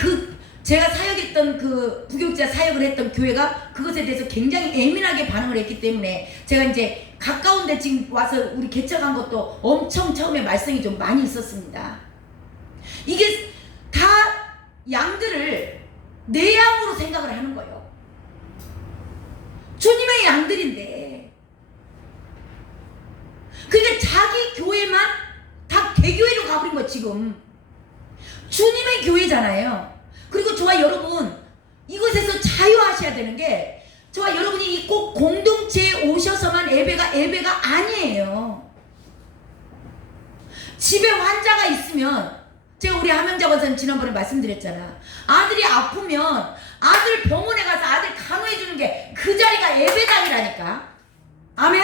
제가 사역했던 그 부교육자 사역을 했던 교회가 그것에 대해서 굉장히 예민하게 반응을 했기 때문에 제가 이제 가까운 데 지금 와서 우리 개척한 것도 엄청 처음에 말썽이 좀 많이 있었습니다. 이게 다 양들을 내 양으로 생각을 하는 거예요. 주님의 양들인데. 그러니까 자기 교회만 다 개교회로 가버린 거 지금. 주님의 교회잖아요. 그리고 저와 여러분 이것에서 자유하셔야 되는 게 저와 여러분이 꼭 공동체에 오셔서만 예배가 아니에요. 집에 환자가 있으면 제가 우리 함영자 권사님 지난번에 말씀드렸잖아. 아들이 아프면 아들 병원에 가서 아들 간호해 주는 게 그 자리가 예배당이라니까. 아멘?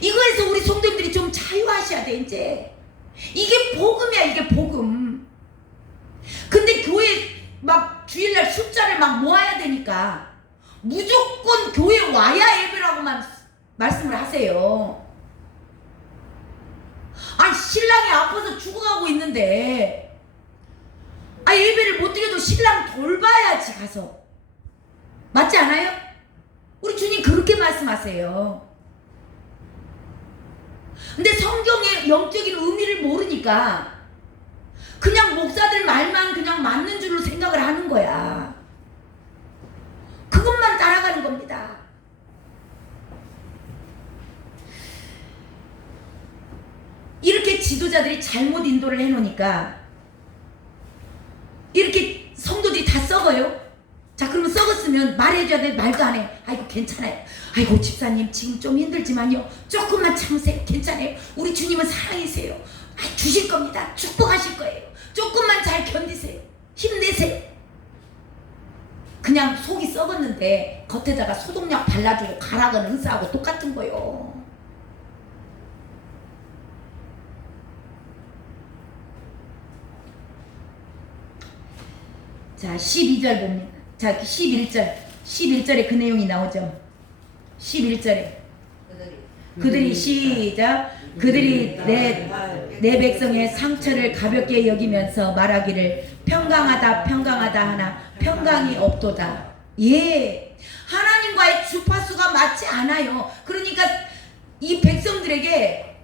이거에서 우리 성도님들이 좀 자유하셔야 돼. 이제 이게 복음이야. 이게 복음. 근데 교회 막 주일날 숫자를 막 모아야 되니까 무조건 교회 와야 예배라고만 말씀을 하세요. 아니 신랑이 아파서 죽어가고 있는데 예배를 못 드려도 신랑 돌봐야지 가서. 맞지 않아요? 우리 주님 그렇게 말씀하세요. 말씀하세요. 근데 성경의 영적인 의미를 모르니까 그냥 목사들 말만 그냥 맞는 줄로 생각을 하는 거야. 그것만 따라가는 겁니다. 이렇게 지도자들이 잘못 인도를 해놓으니까 이렇게 성도들이 다 썩어요. 자, 그러면 썩었으면 말해줘야 돼. 말도 안 해. 아이고 괜찮아요. 아이고 집사님 지금 좀 힘들지만요, 조금만 참으세요. 괜찮아요. 우리 주님은 사랑이세요. 주실 겁니다. 축복하실 거예요. 조금만 잘 견디세요. 힘내세요. 그냥 속이 썩었는데 겉에다가 소독약 발라주고 가라는 의사하고 똑같은 거요. 자, 12절 봅니다. 자, 11절에 그 내용이 나오죠. 11절에 그들이 시작, 그들이 내 백성의 상처를 가볍게 여기면서 말하기를 평강하다 평강하다 하나 평강이 없도다. 예, 하나님과의 주파수가 맞지 않아요. 그러니까 이 백성들에게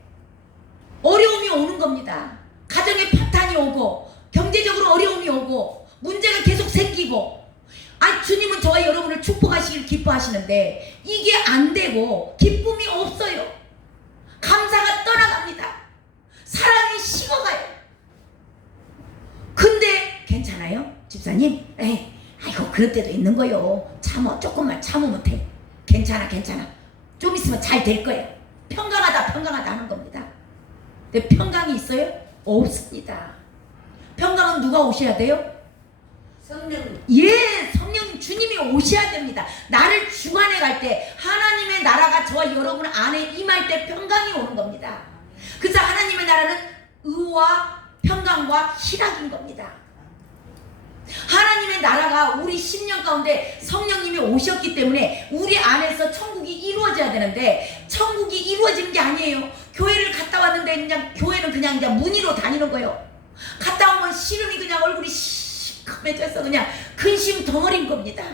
어려움이 오는 겁니다. 가정에 파탄이 오고 경제적으로 어려움이 오고 문제가 계속 생기고, 주님은 저와 여러분을 축복하시길 기뻐하시는데 이게 안 되고 기쁨이 없어요. 감사가 떠나갑니다. 사랑이 식어가요. 근데 괜찮아요? 집사님? 아이고 그럴 때도 있는 거요. 참어. 조금만 참으면 돼. 괜찮아. 좀 있으면 잘 될 거예요. 평강하다 하는 겁니다. 근데 평강이 있어요? 없습니다. 평강은 누가 오셔야 돼요? 성령. 예, 성령님 주님이 오셔야 됩니다. 나를 주관해 갈 때 하나님의 나라가 저와 여러분 안에 임할 때 평강이 오는 겁니다. 그래서 하나님의 나라는 의와 평강과 희락인 겁니다. 하나님의 나라가 우리 심령 가운데 성령님이 오셨기 때문에 우리 안에서 천국이 이루어져야 되는데 천국이 이루어지는 게 아니에요. 교회를 갔다 왔는데 그냥 교회는 그냥 무늬로 다니는 거예요. 갔다 오면 시름이 그냥 얼굴이 시커매져서 그냥 근심 덩어리인 겁니다.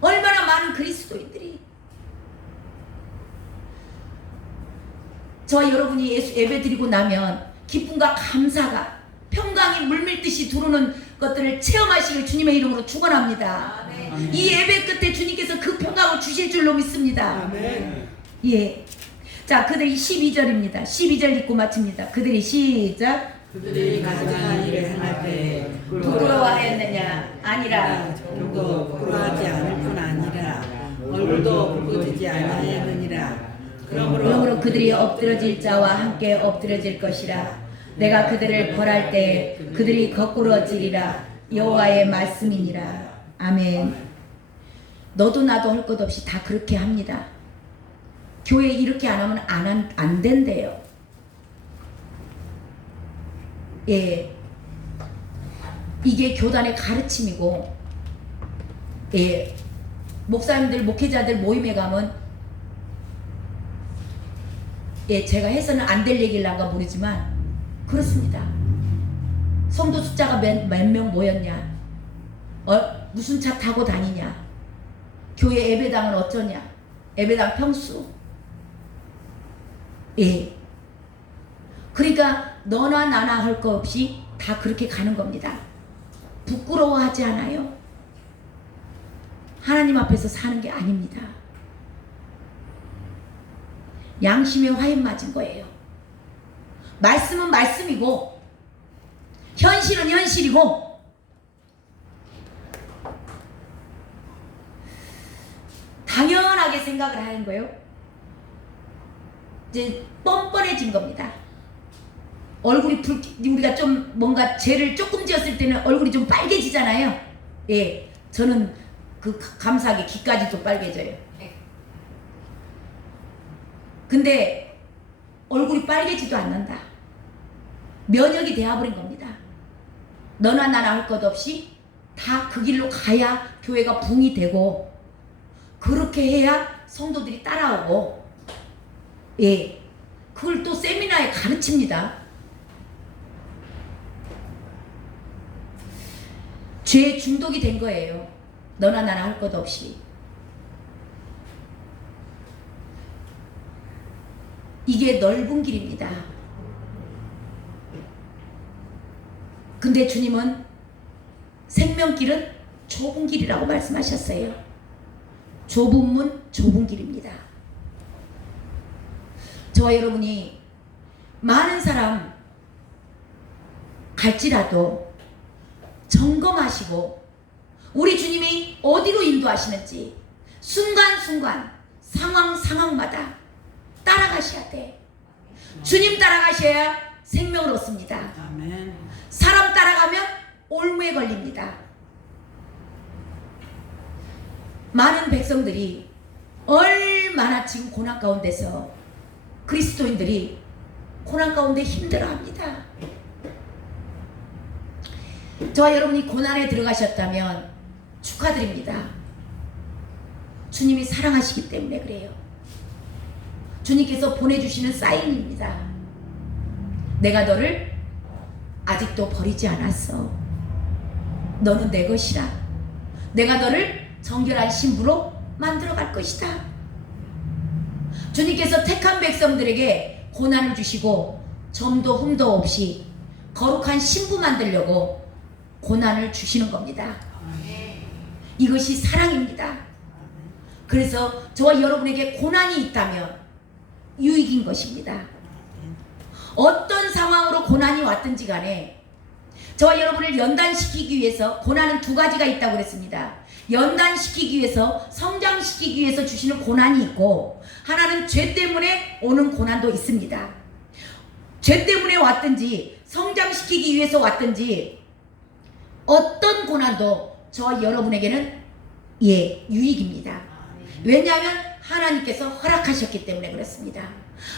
얼마나 많은 그리스도인들이, 저와 여러분이 예수 예배 드리고 나면 기쁨과 감사가 평강이 물밀듯이 두르는 것들을 체험하시길 주님의 이름으로 축원합니다. 아멘. 이 예배 끝에 주님께서 그 평강을 주실 줄로 믿습니다. 아멘. 예. 자, 그들이 12절입니다. 12절 읽고 마칩니다. 그들이 시작. 그들이 가증한 일을 행할 때 부끄러워하였느냐? 아니라 조금도 부끄러워하지 않을 뿐 아니라 얼굴도 붉어지지 아니하였느니라. 그러므로 그들이 엎드러질 자와 함께 엎드러질 것이라. 내가 그들을 벌할 때 그들이 거꾸러지리라. 여호와의 말씀이니라. 아멘. 너도 나도 할 것 없이 다 그렇게 합니다. 교회 이렇게 안 하면 안 된대요. 예, 이게 교단의 가르침이고, 예, 목사님들 목회자들 모임에 가면, 예, 제가 해서는 안 될 얘기일란가 모르지만 그렇습니다. 성도 숫자가 몇 명 모였냐, 무슨 차 타고 다니냐, 교회 예배당은 어쩌냐, 예배당 평수, 예, 그러니까 너나 나나 할 거 없이 다 그렇게 가는 겁니다. 부끄러워하지 않아요. 하나님 앞에서 사는 게 아닙니다. 양심에 화인 맞은 거예요. 말씀은 말씀이고 현실은 현실이고, 당연하게 생각을 하는 거예요. 이제 뻔뻔해진 겁니다. 얼굴이 우리가 좀 뭔가 죄를 조금 지었을 때는 얼굴이 좀 빨개지잖아요. 예, 저는 그 감사하게 귀까지도 빨개져요. 근데 얼굴이 빨개지도 않는다. 면역이 되어버린 겁니다. 너나 나나 할 것 없이 다 그 길로 가야 교회가 붕이 되고, 그렇게 해야 성도들이 따라오고, 예, 그걸 또 세미나에 가르칩니다. 죄에 중독이 된 거예요. 너나 나나 할 것 없이. 이게 넓은 길입니다. 근데 주님은 생명길은 좁은 길이라고 말씀하셨어요. 좁은 문, 좁은 길입니다. 저와 여러분이 많은 사람 갈지라도 점검하시고 우리 주님이 어디로 인도하시는지 순간순간 상황마다 따라가셔야 돼. 주님 따라가셔야 생명을 얻습니다. 아멘. 사람 따라가면 올무에 걸립니다. 많은 백성들이 얼마나 지금 고난 가운데서 그리스도인들이 고난 가운데 힘들어합니다. 저와 여러분이 고난에 들어가셨다면 축하드립니다. 주님이 사랑하시기 때문에 그래요. 주님께서 보내주시는 사인입니다. 내가 너를 아직도 버리지 않았어. 너는 내 것이라. 내가 너를 정결한 신부로 만들어 갈 것이다. 주님께서 택한 백성들에게 고난을 주시고 점도 흠도 없이 거룩한 신부 만들려고 고난을 주시는 겁니다. 이것이 사랑입니다. 그래서 저와 여러분에게 고난이 있다면 유익인 것입니다. 어떤 상황으로 고난이 왔든지 간에 저와 여러분을 연단시키기 위해서 고난은 두 가지가 있다고 그랬습니다. 연단시키기 위해서, 성장시키기 위해서 주시는 고난이 있고, 하나는 죄 때문에 오는 고난도 있습니다. 죄 때문에 왔든지 성장시키기 위해서 왔든지 어떤 고난도 저와 여러분에게는 유익입니다. 왜냐하면 하나님께서 허락하셨기 때문에 그렇습니다.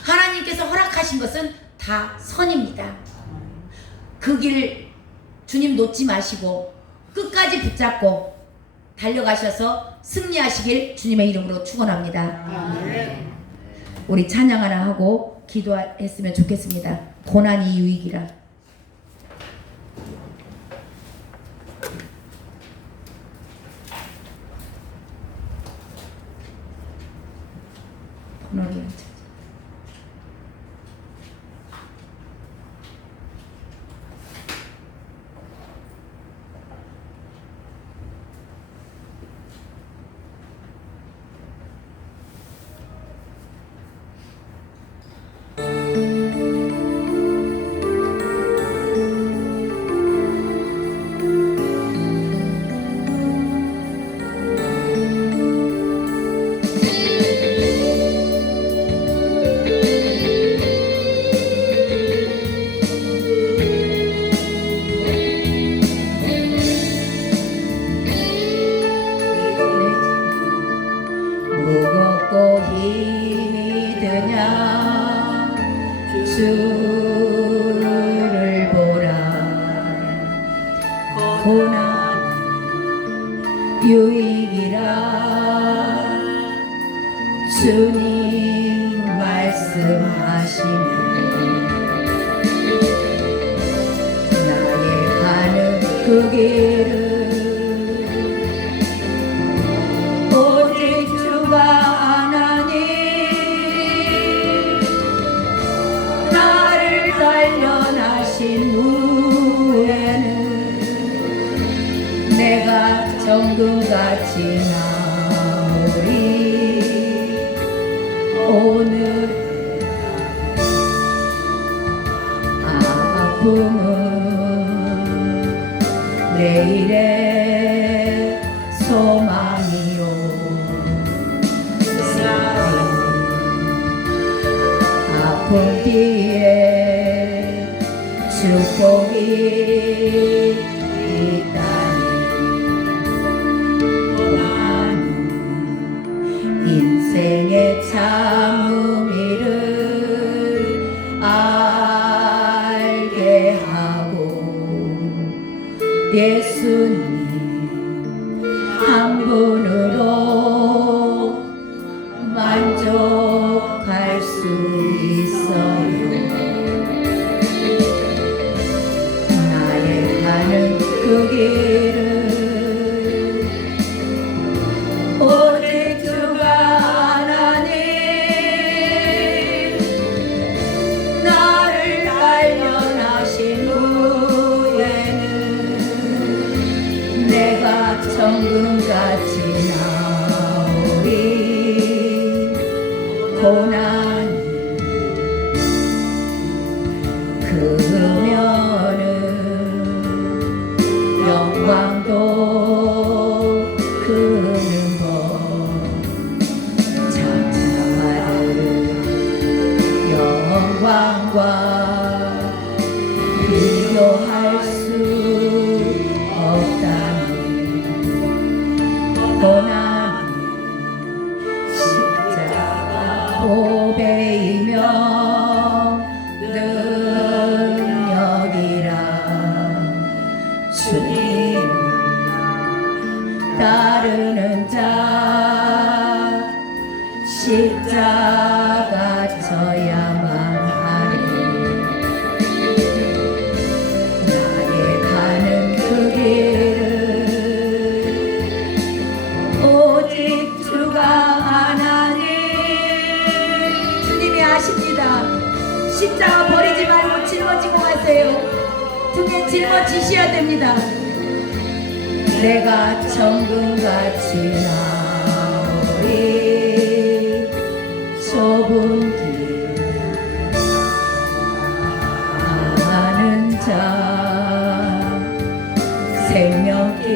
하나님께서 허락하신 것은 다 선입니다. 그 길 주님 놓지 마시고 끝까지 붙잡고 달려가셔서 승리하시길 주님의 이름으로 축원합니다. 아멘. 우리 찬양 하나 하고 기도했으면 좋겠습니다. 고난이 유익이라. 번호를 무겁고 힘이 드냐 주를 보라. 고난 유익이라 주님 말씀하시네. 나의 가는 그 길은 오직 주가 아나니 나를 단련하신 후에는 내가 정금같이 나오리. 오늘 아픔은 내일의 소망이요. 아픔 뒤에 축복이 있다니. 고난은 인생의 참 의미를 알게 하고 예수님 한 분으로 만족할 수 있어요. 나의 가는 그 길은 오직 주가 아나니 고난이 십자가 보배이며 능력이라 주님 따르는 자 십자가 져야만 하리 나의 가는 그 길은 오직 주가 아나니 주님이 아십니다. 십자가 버리지 말고 짊어지고 가세요. 등에 짊어지셔야 됩니다. 내가 정금같이 나오리 좁은 길 가는 자 생명길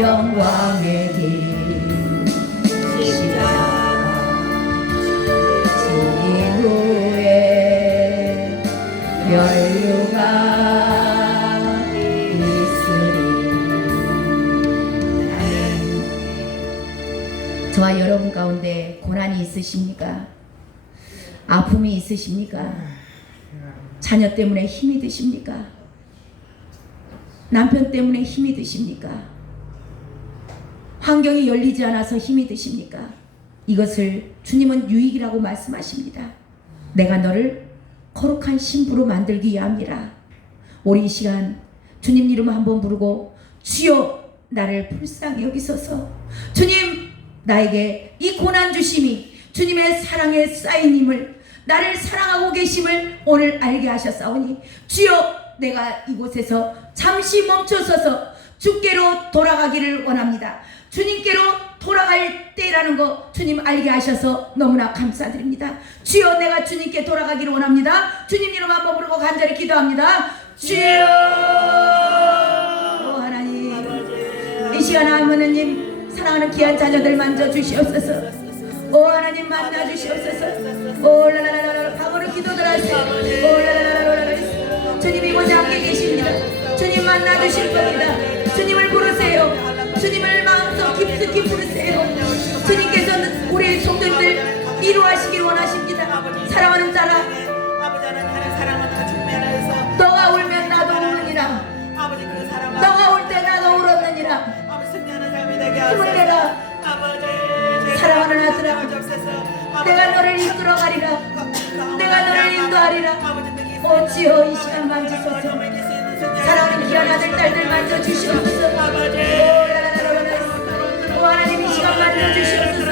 영광의 길 지닌 후에 연료가 저와 여러분 가운데 고난이 있으십니까? 아픔이 있으십니까? 자녀 때문에 힘이 드십니까? 남편 때문에 힘이 드십니까? 환경이 열리지 않아서 힘이 드십니까? 이것을 주님은 유익이라고 말씀하십니다. 내가 너를 거룩한 신부로 만들기 위함이라. 우리 이 시간 주님 이름 한번 부르고 주여 나를 불쌍히 여기소서. 주님 나에게 이 고난 주심이 주님의 사랑에 쌓이님을 나를 사랑하고 계심을 오늘 알게 하셨사오니 주여 내가 이곳에서 잠시 멈춰서서 주께로 돌아가기를 원합니다. 주님께로 돌아갈 때라는 거 주님 알게 하셔서 너무나 감사드립니다. 주여 내가 주님께 돌아가기를 원합니다. 주님 이름 한번 부르고 간절히 기도합니다. 주여 하나님 이 시간 하나님 사랑하는 귀한 자녀들 만져주시옵소서. 오 하나님 만나주시옵소서. 오 라라라라 방으로 기도들 하세요. 오 라라라라 주님 이곳에 함께 계십니다. 주님 만나주실 겁니다. 주님을 부르세요. 주님을 마음속 깊숙이 부르세요. 주님께서는 우리의 속들을 이루하시길 원하십니다. 사랑하는 자라 너가 울면 나도 우느니라. 너가 울 때 나도 울었느니라. 힘을 내라 사랑하는 아들아 내가 너를 이끌어가리라. 내가 너를 인도하리라. 오 주여 이 시간 만지소서. 사랑하는 귀한 아들 딸들 만져주시옵소서. 오 하나님 이 시간 만져주시옵소서.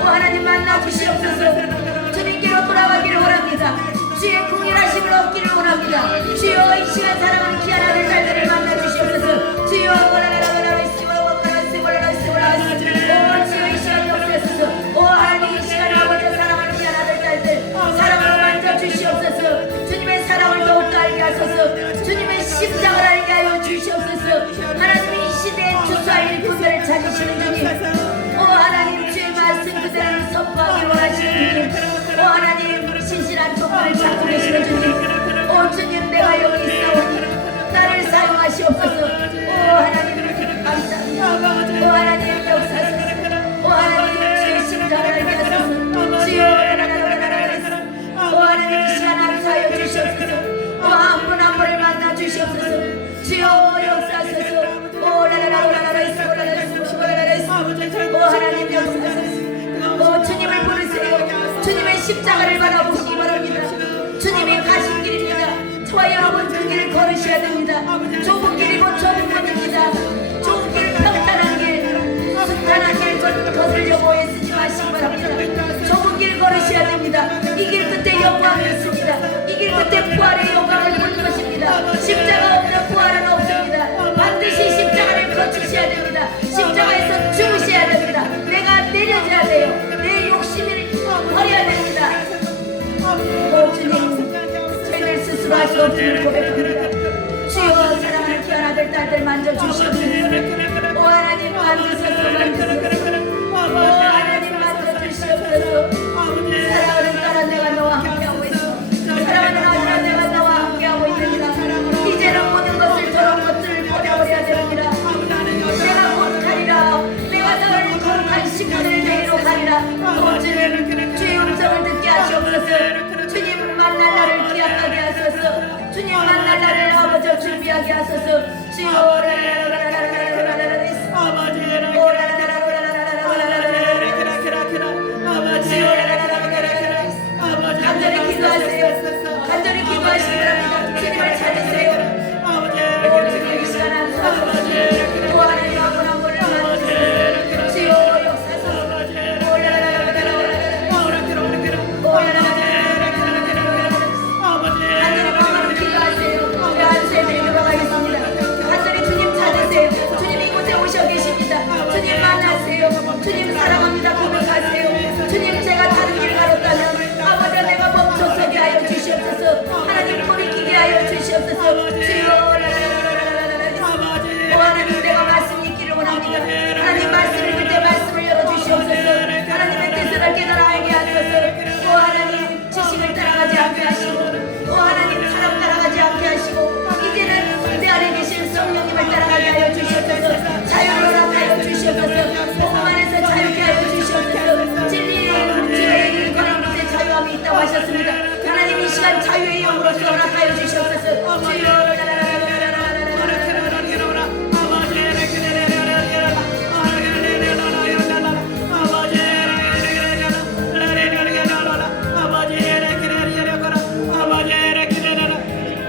오 하나님 만나주시옵소서. 주님께로 돌아가기를 원합니다. 주의 궁일하심을 얻기를 원합니다. 주여 이 시간 사랑하는 귀한 아들 딸들을 만나주시옵소서. 주여 오 하나님 이 시간에 아버지 사랑하는 귀한 아들 딸들 사랑으로 만져주시옵소서. 주님의 사랑을 더욱더 알게 하소서. 주님의 십자가를 알게 하여 주시옵소서. 하나님이 이 시대에 주소할 일꾼들을 찾으시는 주님 오 하나님 주의 말씀 그대로 선포하기를 원하시는 주님 오 하나님 신실한 종들을 찾고 계시는 주님 오 주님 내가 여기 있사오니 나를 사용하시옵소서. 오 하나님 감사합니다. 오 하나님 역사하소서. 오 하나님 주의 십자가를 알게 하소서. 주여 오 하나님 이 시간 함께하여 주시옵소서. 오 한 분 한 분을 만나 주시옵소서. 주여 역사하소서. 오 하나님 역사하소서. 오 주님을 부르세요. 주님의 십자가를 바라보시기 바랍니다. 주님이 가신 길입니다. 저와 여러분 그 길을 걸으셔야 됩니다. 좁은 길이고 좁은 문입니다. 좁은 길 평탄한 길 숱한한 길 거슬려고 애쓰지 마시기 바랍니다. 좁은 길 걸으셔야 됩니다. 이 길 끝에 영광이 있습니다. 이 길 끝에 부활의 영광을 볼 것입니다. 십자가 없는 부활은 없습니다. 반드시 십자가를 거치셔야 됩니다. 십자가에서 죽으셔야 됩니다. 내가 내려져야 돼요. 내 욕심을 버려야 됩니다. 오 주님 저희들 스스로 할 수 없음을 고백합니다. 주여 사랑하는 귀한 아들 딸들 만져주시옵소서. 오 하나님 만드소서 만드소서. 오 하나님 만져주시옵소서. 사랑하는 딸아 내가 너와 함께하고 있어. 사랑하는 아들아 내가 너와 함께하고 있느니라. 이제는 모든 것을 저런 것들을 버려버려야 됩니다. 내가 곧 가리라. 하게 하소서. 주여